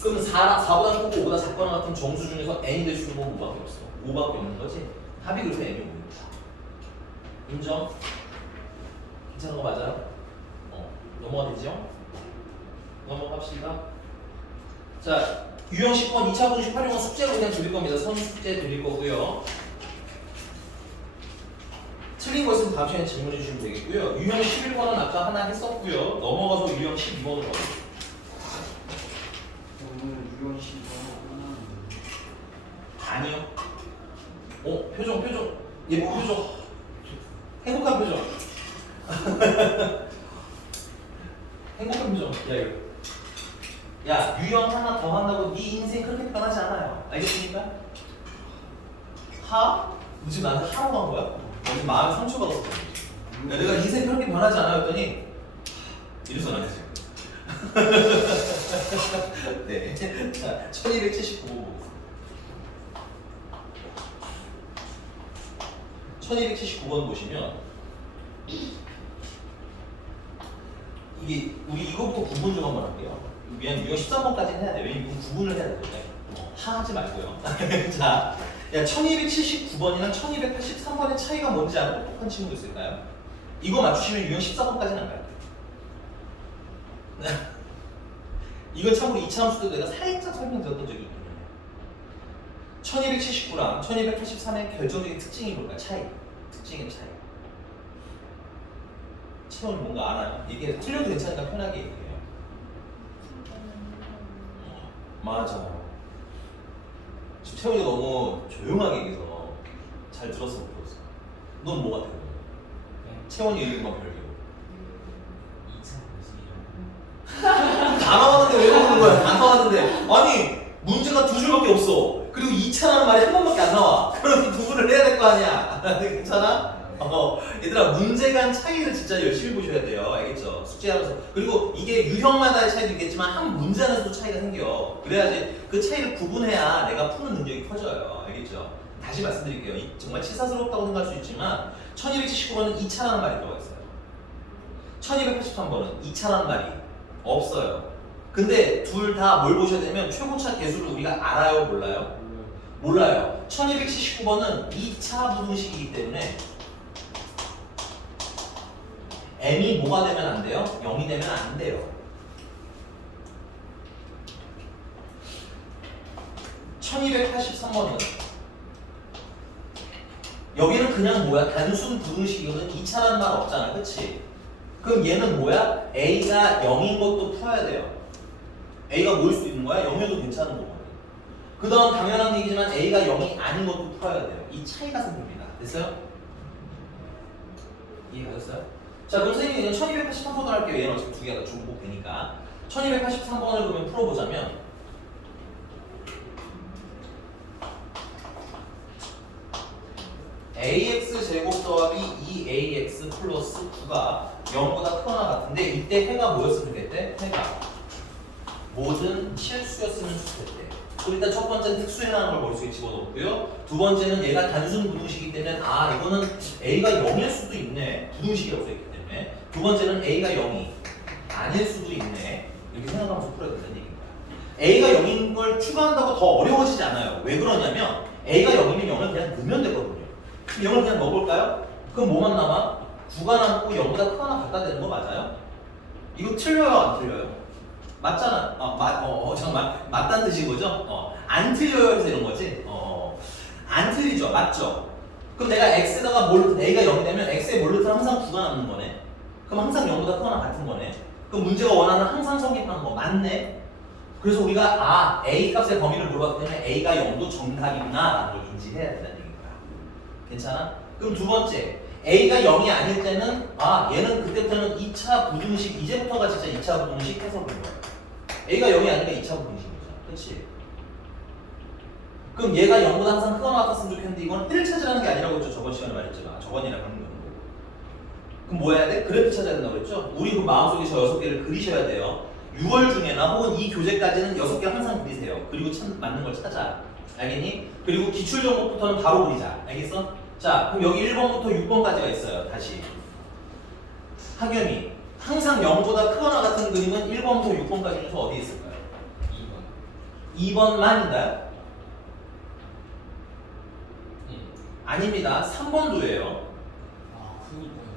그럼 4보다 크고 5보다 작거나 같은 정수 중에서 n이 될 수 있는 건 5밖에 없어. 5밖에 없는 거지. 합이 그래서 n이 5입니다. 인정? 괜찮은 거 맞아요? 넘어가 되죠? 넘어갑시다. 자, 유형 10번 2차 분식 활용은 숙제로 그냥 드릴 겁니다. 선 숙제 드릴 거고요. 틀린 거 있으면 다음 시간에 질문해 주시면 되겠고요. 유형 11번은 아까 하나 했었고요. 넘어가서 유형 12번으로 가겠습니다. 오늘 유형 12번 하나 아니요. 표정. 예쁜 표정. 행복한 표정. 행복한 표정. 야, 이거. 야, 유형 하나 더 한다고 네 인생 그렇게 변하지 않아요. 알겠습니까? 하? 너 지금 나한테 하라고 한 거야? 너 지금 마음에 상처받았어. 야, 내가 인생 그렇게 변하지 않아요 했더니 이래서 나한테 지금. 네. 자, 1279번 보겠습니다. 1279번 보시면 이게 우리 이거부터 구분 좀 한번 할게요. 왜냐면 이거 13번까지는 해야 돼. 왜냐면 이거 구분을 해야 되거든요. 하지 말고요. 자, 야 1279번이랑 1283번의 차이가 뭔지 아는 똑똑한 친구 있을까요? 이거 맞추시면 유형 14번까지는 안 가요. 이건 참고로 2차 함수 때도 내가 살짝 설명드렸던 적이 있거든요. 1279랑 1283의 결정적인 특징이 뭘까요? 특징의 차이. 채원이 뭔가 알아요? 이게 틀려도 괜찮으니까 편하게 얘기해요. 맞아. 지금 채원이가 너무 조용하게 얘기해서 잘 들었으면 좋겠어. 넌 뭐 같아? 채원이 얘기만 별개로. 2차 분식이라고 다 나왔는데 왜 그러는 거야? 다 나왔는데. 아니 문제가 두 줄밖에 없어. 그리고 2차라는 말이 한 번밖에 안 나와. 그럼 구분을 해야 될 거 아니야. 괜찮아? 얘들아 문제간 차이를 진짜 열심히 보셔야 돼요. 알겠죠? 숙제하면서. 그리고 이게 유형마다의 차이도 있겠지만 한 문제 안에서도 차이가 생겨. 그래야지 그 차이를 구분해야 내가 푸는 능력이 커져요. 알겠죠? 다시 말씀드릴게요. 정말 치사스럽다고 생각할 수 있지만 1279번은 2차라는 말이 들어가 있어요. 1283번은 2차라는 말이 없어요. 근데 둘 다 뭘 보셔야 되냐면 최고차 개수를 우리가 알아요? 몰라요? 몰라요. 1279번은 2차 부등식이기 때문에 m이 뭐가 되면 안 돼요? 0이 되면 안 돼요. 1283번은 여기는 그냥 뭐야? 단순 부등식이거든. 2차라는 말 없잖아. 그치? 그럼 얘는 뭐야? A가 0인 것도 풀어야 돼요. A가 뭐일 수 있는 거야? 0이어도 괜찮은 거거든. 그 다음 당연한 얘기지만 A가 0이 아닌 것도 풀어야 돼요. 이 차이가 생깁니다. 됐어요? 이해가셨어요? 자, 그럼 선생님이 1283번을 할게요. 얘는 어차피 두 개가 중복 되니까. 1283번을 그러면 풀어보자면 ax 제곱 더하기 2ax 플러스 9가 0보다 크거나 같은데 이때 해가 뭐였으면 좋겠대? 해가 모든 실수였으면 좋겠대. 그럼 일단 첫 번째는 특수해라는 걸 머릿속에 집어넣고요. 두 번째는 얘가 단순 부등식이기 때문에 이거는 a가 0일 수도 있네. 부등식이라고 써있기 때문에. 두 번째는 a가 0이 아닐 수도 있네. 이렇게 생각하면서 풀어야 된다는 얘기입니다. a가 0인 걸 추가한다고 더 어려워지지 않아요. 왜 그러냐면 a가 0이면 0을 그냥 넣으면 되거든요. 0을 그냥 넣어볼까요? 그럼 뭐만 남아? 9가 남고 0보다 크거나 같다 되는 거 맞아요? 이거 틀려요 안 틀려요? 맞잖아. 잠깐만. 맞다는 뜻인 거죠? 안 틀려요 해서 이런 거지? 안 틀리죠. 맞죠? 그럼 내가 x에다가 a가 0이 되면 x의 몰 넣으면 항상 9가 남는 거네. 그럼 항상 0보다 크거나 같은 거네. 그럼 문제가 원하는 항상 성립하는 거 맞네? 그래서 우리가 a 값의 범위를 물어봤기 때문에 a가 0도 정답이구나 라는 걸 인지해야 된다는 얘기인 거야. 괜찮아? 그럼 두 번째 a가 0이 아닐 때는 얘는 그때부터는 2차 부등식 이제부터가 진짜 2차 부등식 해서 본 거야. a가 0이 아니니까 2차 부등식이잖아. 그렇지? 그럼 얘가 0보다 항상 크거나 같았으면 좋겠는데 이건 1을 찾으라는 게 아니라고 했죠. 저번 시간에 말했잖아. 저번이랑 하는 거는. 그럼 뭐 해야 돼? 그래프 찾아야 된다고 했죠? 우리 그 마음속에 저 6개를 그리셔야 돼요. 6월 중에나 혹은 이 교재까지는 6개 항상 그리세요. 그리고 맞는 걸 찾아. 알겠니? 그리고 기출 정보부터는 바로 그리자. 알겠어? 자, 그럼 여기 1번부터 6번까지가 있어요. 다시. 학연이 항상 0보다 크거나 같은 그림은 1번부터 6번까지 중에서 어디에 있을까요? 2번. 2번만인가요? 아닙니다. 3번도예요. 그니까요.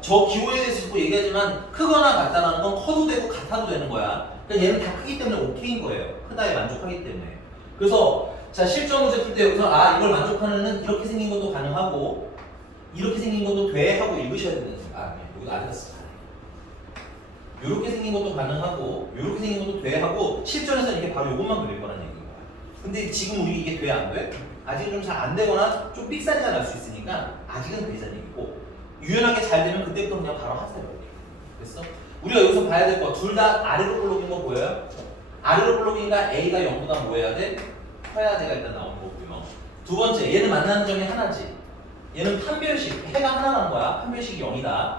저 기호에 대해서 뭐 얘기하지만 크거나 같다라는 건 커도 되고 같아도 되는 거야. 그러니까 얘는 다 크기 때문에 오케이인 거예요. 크다에 만족하기 때문에. 그래서 자 실전 문제 풀 때 여기서 이걸 만족하는 이렇게 생긴 것도 가능하고 이렇게 생긴 것도 돼 하고 읽으셔야 되는 거야. 여기 아래다 써. 이렇게 생긴 것도 가능하고 이렇게 생긴 것도 돼 하고 실전에서 이렇게 바로 이것만 그릴 거라는 얘기인 거야. 근데 지금 우리 이게 돼 안 돼? 아직은 좀 잘 안 되거나 좀 삑사리가 날 수 있으니까 아직은 되자는 얘기고 유연하게 잘 되면 그때부터 그냥 바로 하세요. 됐어? 우리가 여기서 봐야 될 거 둘 다 아래로 블록인 거 보여요? 아래로 블록이니까 A가 0보다 뭐 해야 돼? 커야 돼가 일단 나오는 거고요. 두 번째 얘는 만나는 점이 하나지. 얘는 판별식 해가 하나라는 거야. 판별식이 0이다.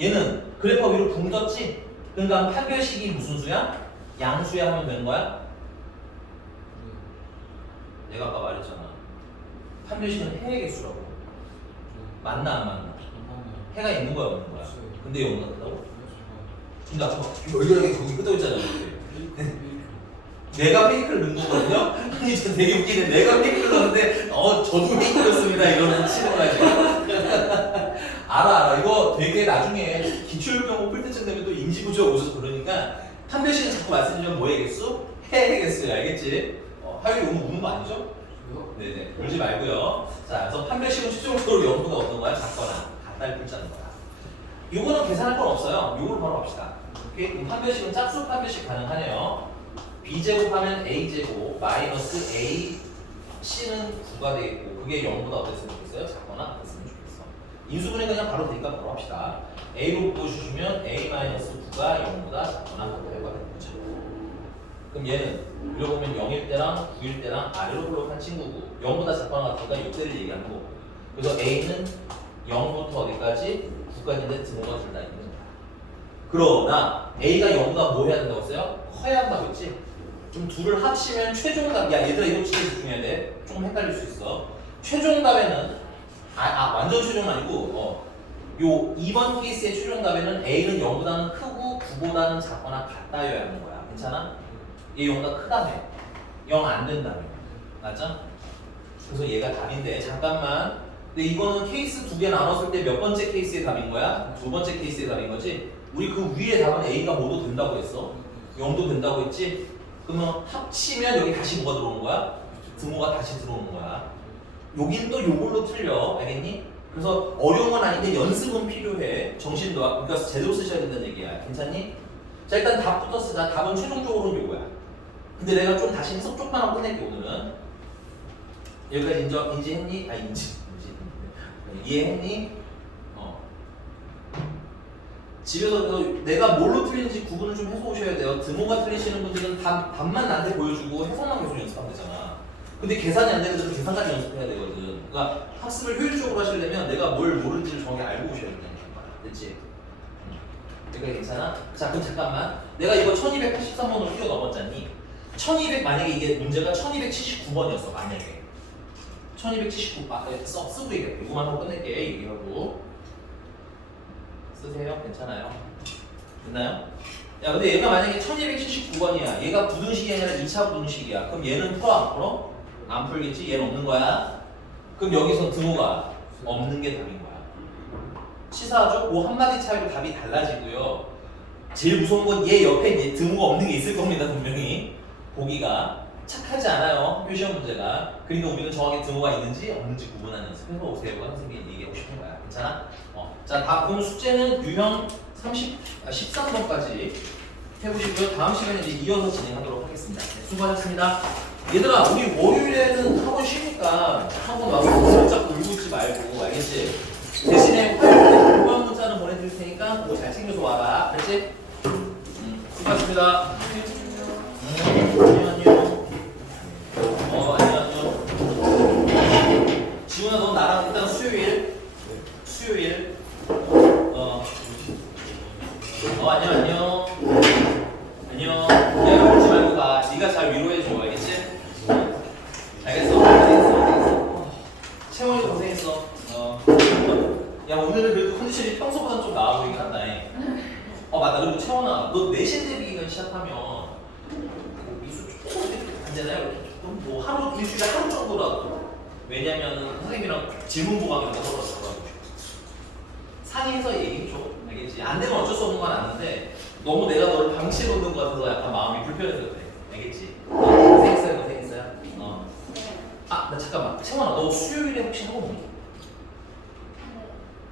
얘는 그래퍼 위로 붕 떴지? 그러니까 판별식이 무슨 수야? 양수야 하면 되는 거야? 내가 아까 말했잖아. 판별식은 해의 개수라고. 맞나 안 맞나? 해가 있는 거야 없는 거야? 근데 0은 같다고? 근데 아까 열렬하게 거기 끄덕 있잖아. 내가 페이크를 넣은 거거든요? 아니 저 되게 웃기네. 내가 페이크를 넣었는데 저도 페이크였습니다 이러면서 치는 거야 지금. 알아. 이거 되게 나중에 기출교과 풀 때쯤 되면 또 인지부조가 오셔서 그러니까 판별식은 자꾸 말씀드리면 뭐의 개수? 해의 개수야. 알겠지? 하율이 오늘 우는 거 아니죠? 네네. 울지 말고요. 자, 그래서 판별식은 최종적으로 0보다 어떤 거야? 작거나 같다를 풀자는 거야. 요거는 계산할 건 없어요. 요걸 바로 합시다. 오케이? 그럼 판별식은 짝수 판별식 가능하네요. b제곱하면 a제곱 마이너스 a c는 9가 되겠고 그게 0보다 어땠으면 좋겠어요? 작거나 같았으면 좋겠어. 인수분해 그냥 바로 되니까 바로 합시다. a로 보여주시면 a 마이너스 9가 0보다 작거나 같다가 되는 거죠. 그럼 얘는 그려보면 0일 때랑 9일 때랑 아래로 블록한 친구고 0보다 작거나 같으니까 이때를 얘기하는 거고 그래서 a는 0부터 어디까지? 9까지인데 등호가 둘 다 있는 거야. 그러나 a가 0보다 뭐 해야 된다고 했어요? 커야 한다고 했지? 좀 둘을 합치면 최종답 야 얘들아 이거 진짜 집중해야 돼. 조금 헷갈릴 수 있어. 최종답에는 완전 최종은 아니고 요 2번 케이스의 최종답에는 a는 0보다는 크고 9보다는 작거나 같다여야 하는 거야. 괜찮아? 얘 0보다 크다며 0 안 된다며 맞죠? 그래서 얘가 답인데 잠깐만 근데 이거는 케이스 두 개 나눴을 때 몇 번째 케이스의 답인 거야? 두 번째 케이스의 답인 거지? 우리 그 위에 답은 A가 뭐도 된다고 했어? 0도 된다고 했지? 그러면 합치면 여기 다시 뭐가 들어오는 거야? 등호가 다시 들어오는 거야. 여긴 또 요걸로 틀려. 알겠니? 그래서 어려운 건 아닌데 연습은 필요해. 정신도 그러니까 제대로 쓰셔야 된다는 얘기야. 괜찮니? 자 일단 답부터 쓰자. 답은 최종적으로는 요거야. 근데 내가 좀 다시 해석 조금만 하고 끝낼게 오늘은. 여기까지 인지했니? 이해했니? 집에서 내가 뭘로 틀리는지 구분을 좀 해서 오셔야 돼요. 등호가 틀리시는 분들은 답만 나한테 보여주고 해석만 계속 연습하면 되잖아. 근데 계산이 안 되는 계산까지 연습해야 되거든. 그러니까 학습을 효율적으로 하시려면 내가 뭘 모르는지를 정확히 알고 오셔야 된다는 거야. 됐지? 그러니까 괜찮아? 자 그럼 잠깐만 내가 이거 1283번으로 뛰어넘었잖니? 1200 만약에 이게 문제가 1279번이었어 만약에 1279 쓰고 얘기해. 이거만 하고 끝낼게. 얘기하고 쓰세요. 괜찮아요? 됐나요? 야 근데 얘가 만약에 1279번이야. 얘가 부등식이 아니라 2차 부등식이야. 그럼 얘는 풀어 안 풀어? 안 풀겠지? 얘는 없는 거야. 그럼 여기서 등호가 없는 게 답인 거야. 치사하죠? 그 한마디 차이로 답이 달라지고요. 제일 무서운 건 얘 옆에 등호가 없는 게 있을 겁니다. 분명히 보기가 착하지 않아요. 표시형 문제가. 그러니까 우리는 정확히 등호가 있는지 없는지 구분하는 연습해서 오세요. 선생님이 얘기하고 싶은 거야. 괜찮아? 자, 그럼 숙제는 유형 13번까지 해보시고요. 다음 시간에 이제 이어서 진행하도록 하겠습니다. 네, 수고하셨습니다. 얘들아, 우리 월요일에는 학원 쉬니까 학원 와서 살짝 울고 있지 말고, 알겠지? 대신에 화요일에 공부한 문자는 보내드릴 테니까 그거 잘 챙겨서 와라. 알겠지? 수고하셨습니다. 안녕. 안녕. 지훈아, 너 나랑 일단 수요일. 안녕. 야, 울지 말고 가. 네가 잘 위로해줘. 알겠지? 알겠어. 채원이도 고생했어. 야, 오늘은 그래도 컨디션이 평소보다 좀 나아 보이긴 한다. 맞다. 그리고 채원아, 너 내신 대비기간 시작하면 미술 조금 안 되나요? 뭐 하루, 일주일에 하루 정도라도. 왜냐면은 선생님이랑 질문 보강이라고 하더라고. 상의해서 얘기해줘. 알겠지? 안 되면 어쩔 수 없는 건 아는데 너무 내가 너를 방치해 놓는 것 같아서 약간 마음이 불편해서 그래. 알겠지? 고생했어요, 고생했어요. 아, 나 잠깐만. 채원아, 너 수요일에 혹시 학원 오니?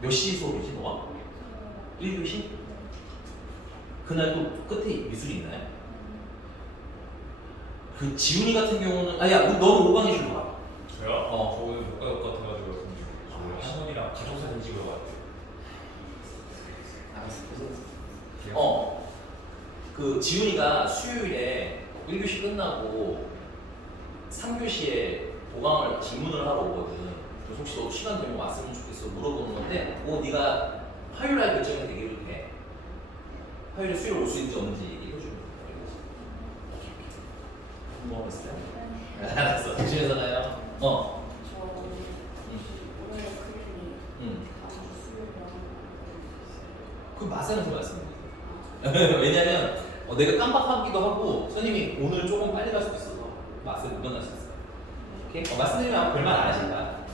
몇 시 수업이지, 너가? 1교시? 그날 또 끝에 미술이 있나요? 그 지훈이 같은 경우는 야, 너는 5강의 줄로 가. 저요? 어. 저 오늘 못 갈 것 같아가지고 저 학원이랑 가족사진 찍으러 갔대요. 알았어. 그 지훈이가 수요일에 1교시 끝나고 3교시에 도강을 질문을 하러 오거든. 그래서 혹시 너 시간 되면 왔으면 좋겠어 물어보는 건데 그거 네가 화요일날 결정이 되기로 돼. 화요일에 수요일 올 수 있는지 없는지 얘기해주면 돼. 뭐 했어요? 알았어. 조심해서 가요. 저 오늘 그림이 다음 주 수요일에 하는 그 맛에는 그 말씀드려요. 왜냐면 내가 깜빡하기도 하고 선생님이 오늘 조금 빨리 갈 수도 있어서 맛을 못 만날 수 있어요. 오케이? 말씀드리면 별말 안 하신다.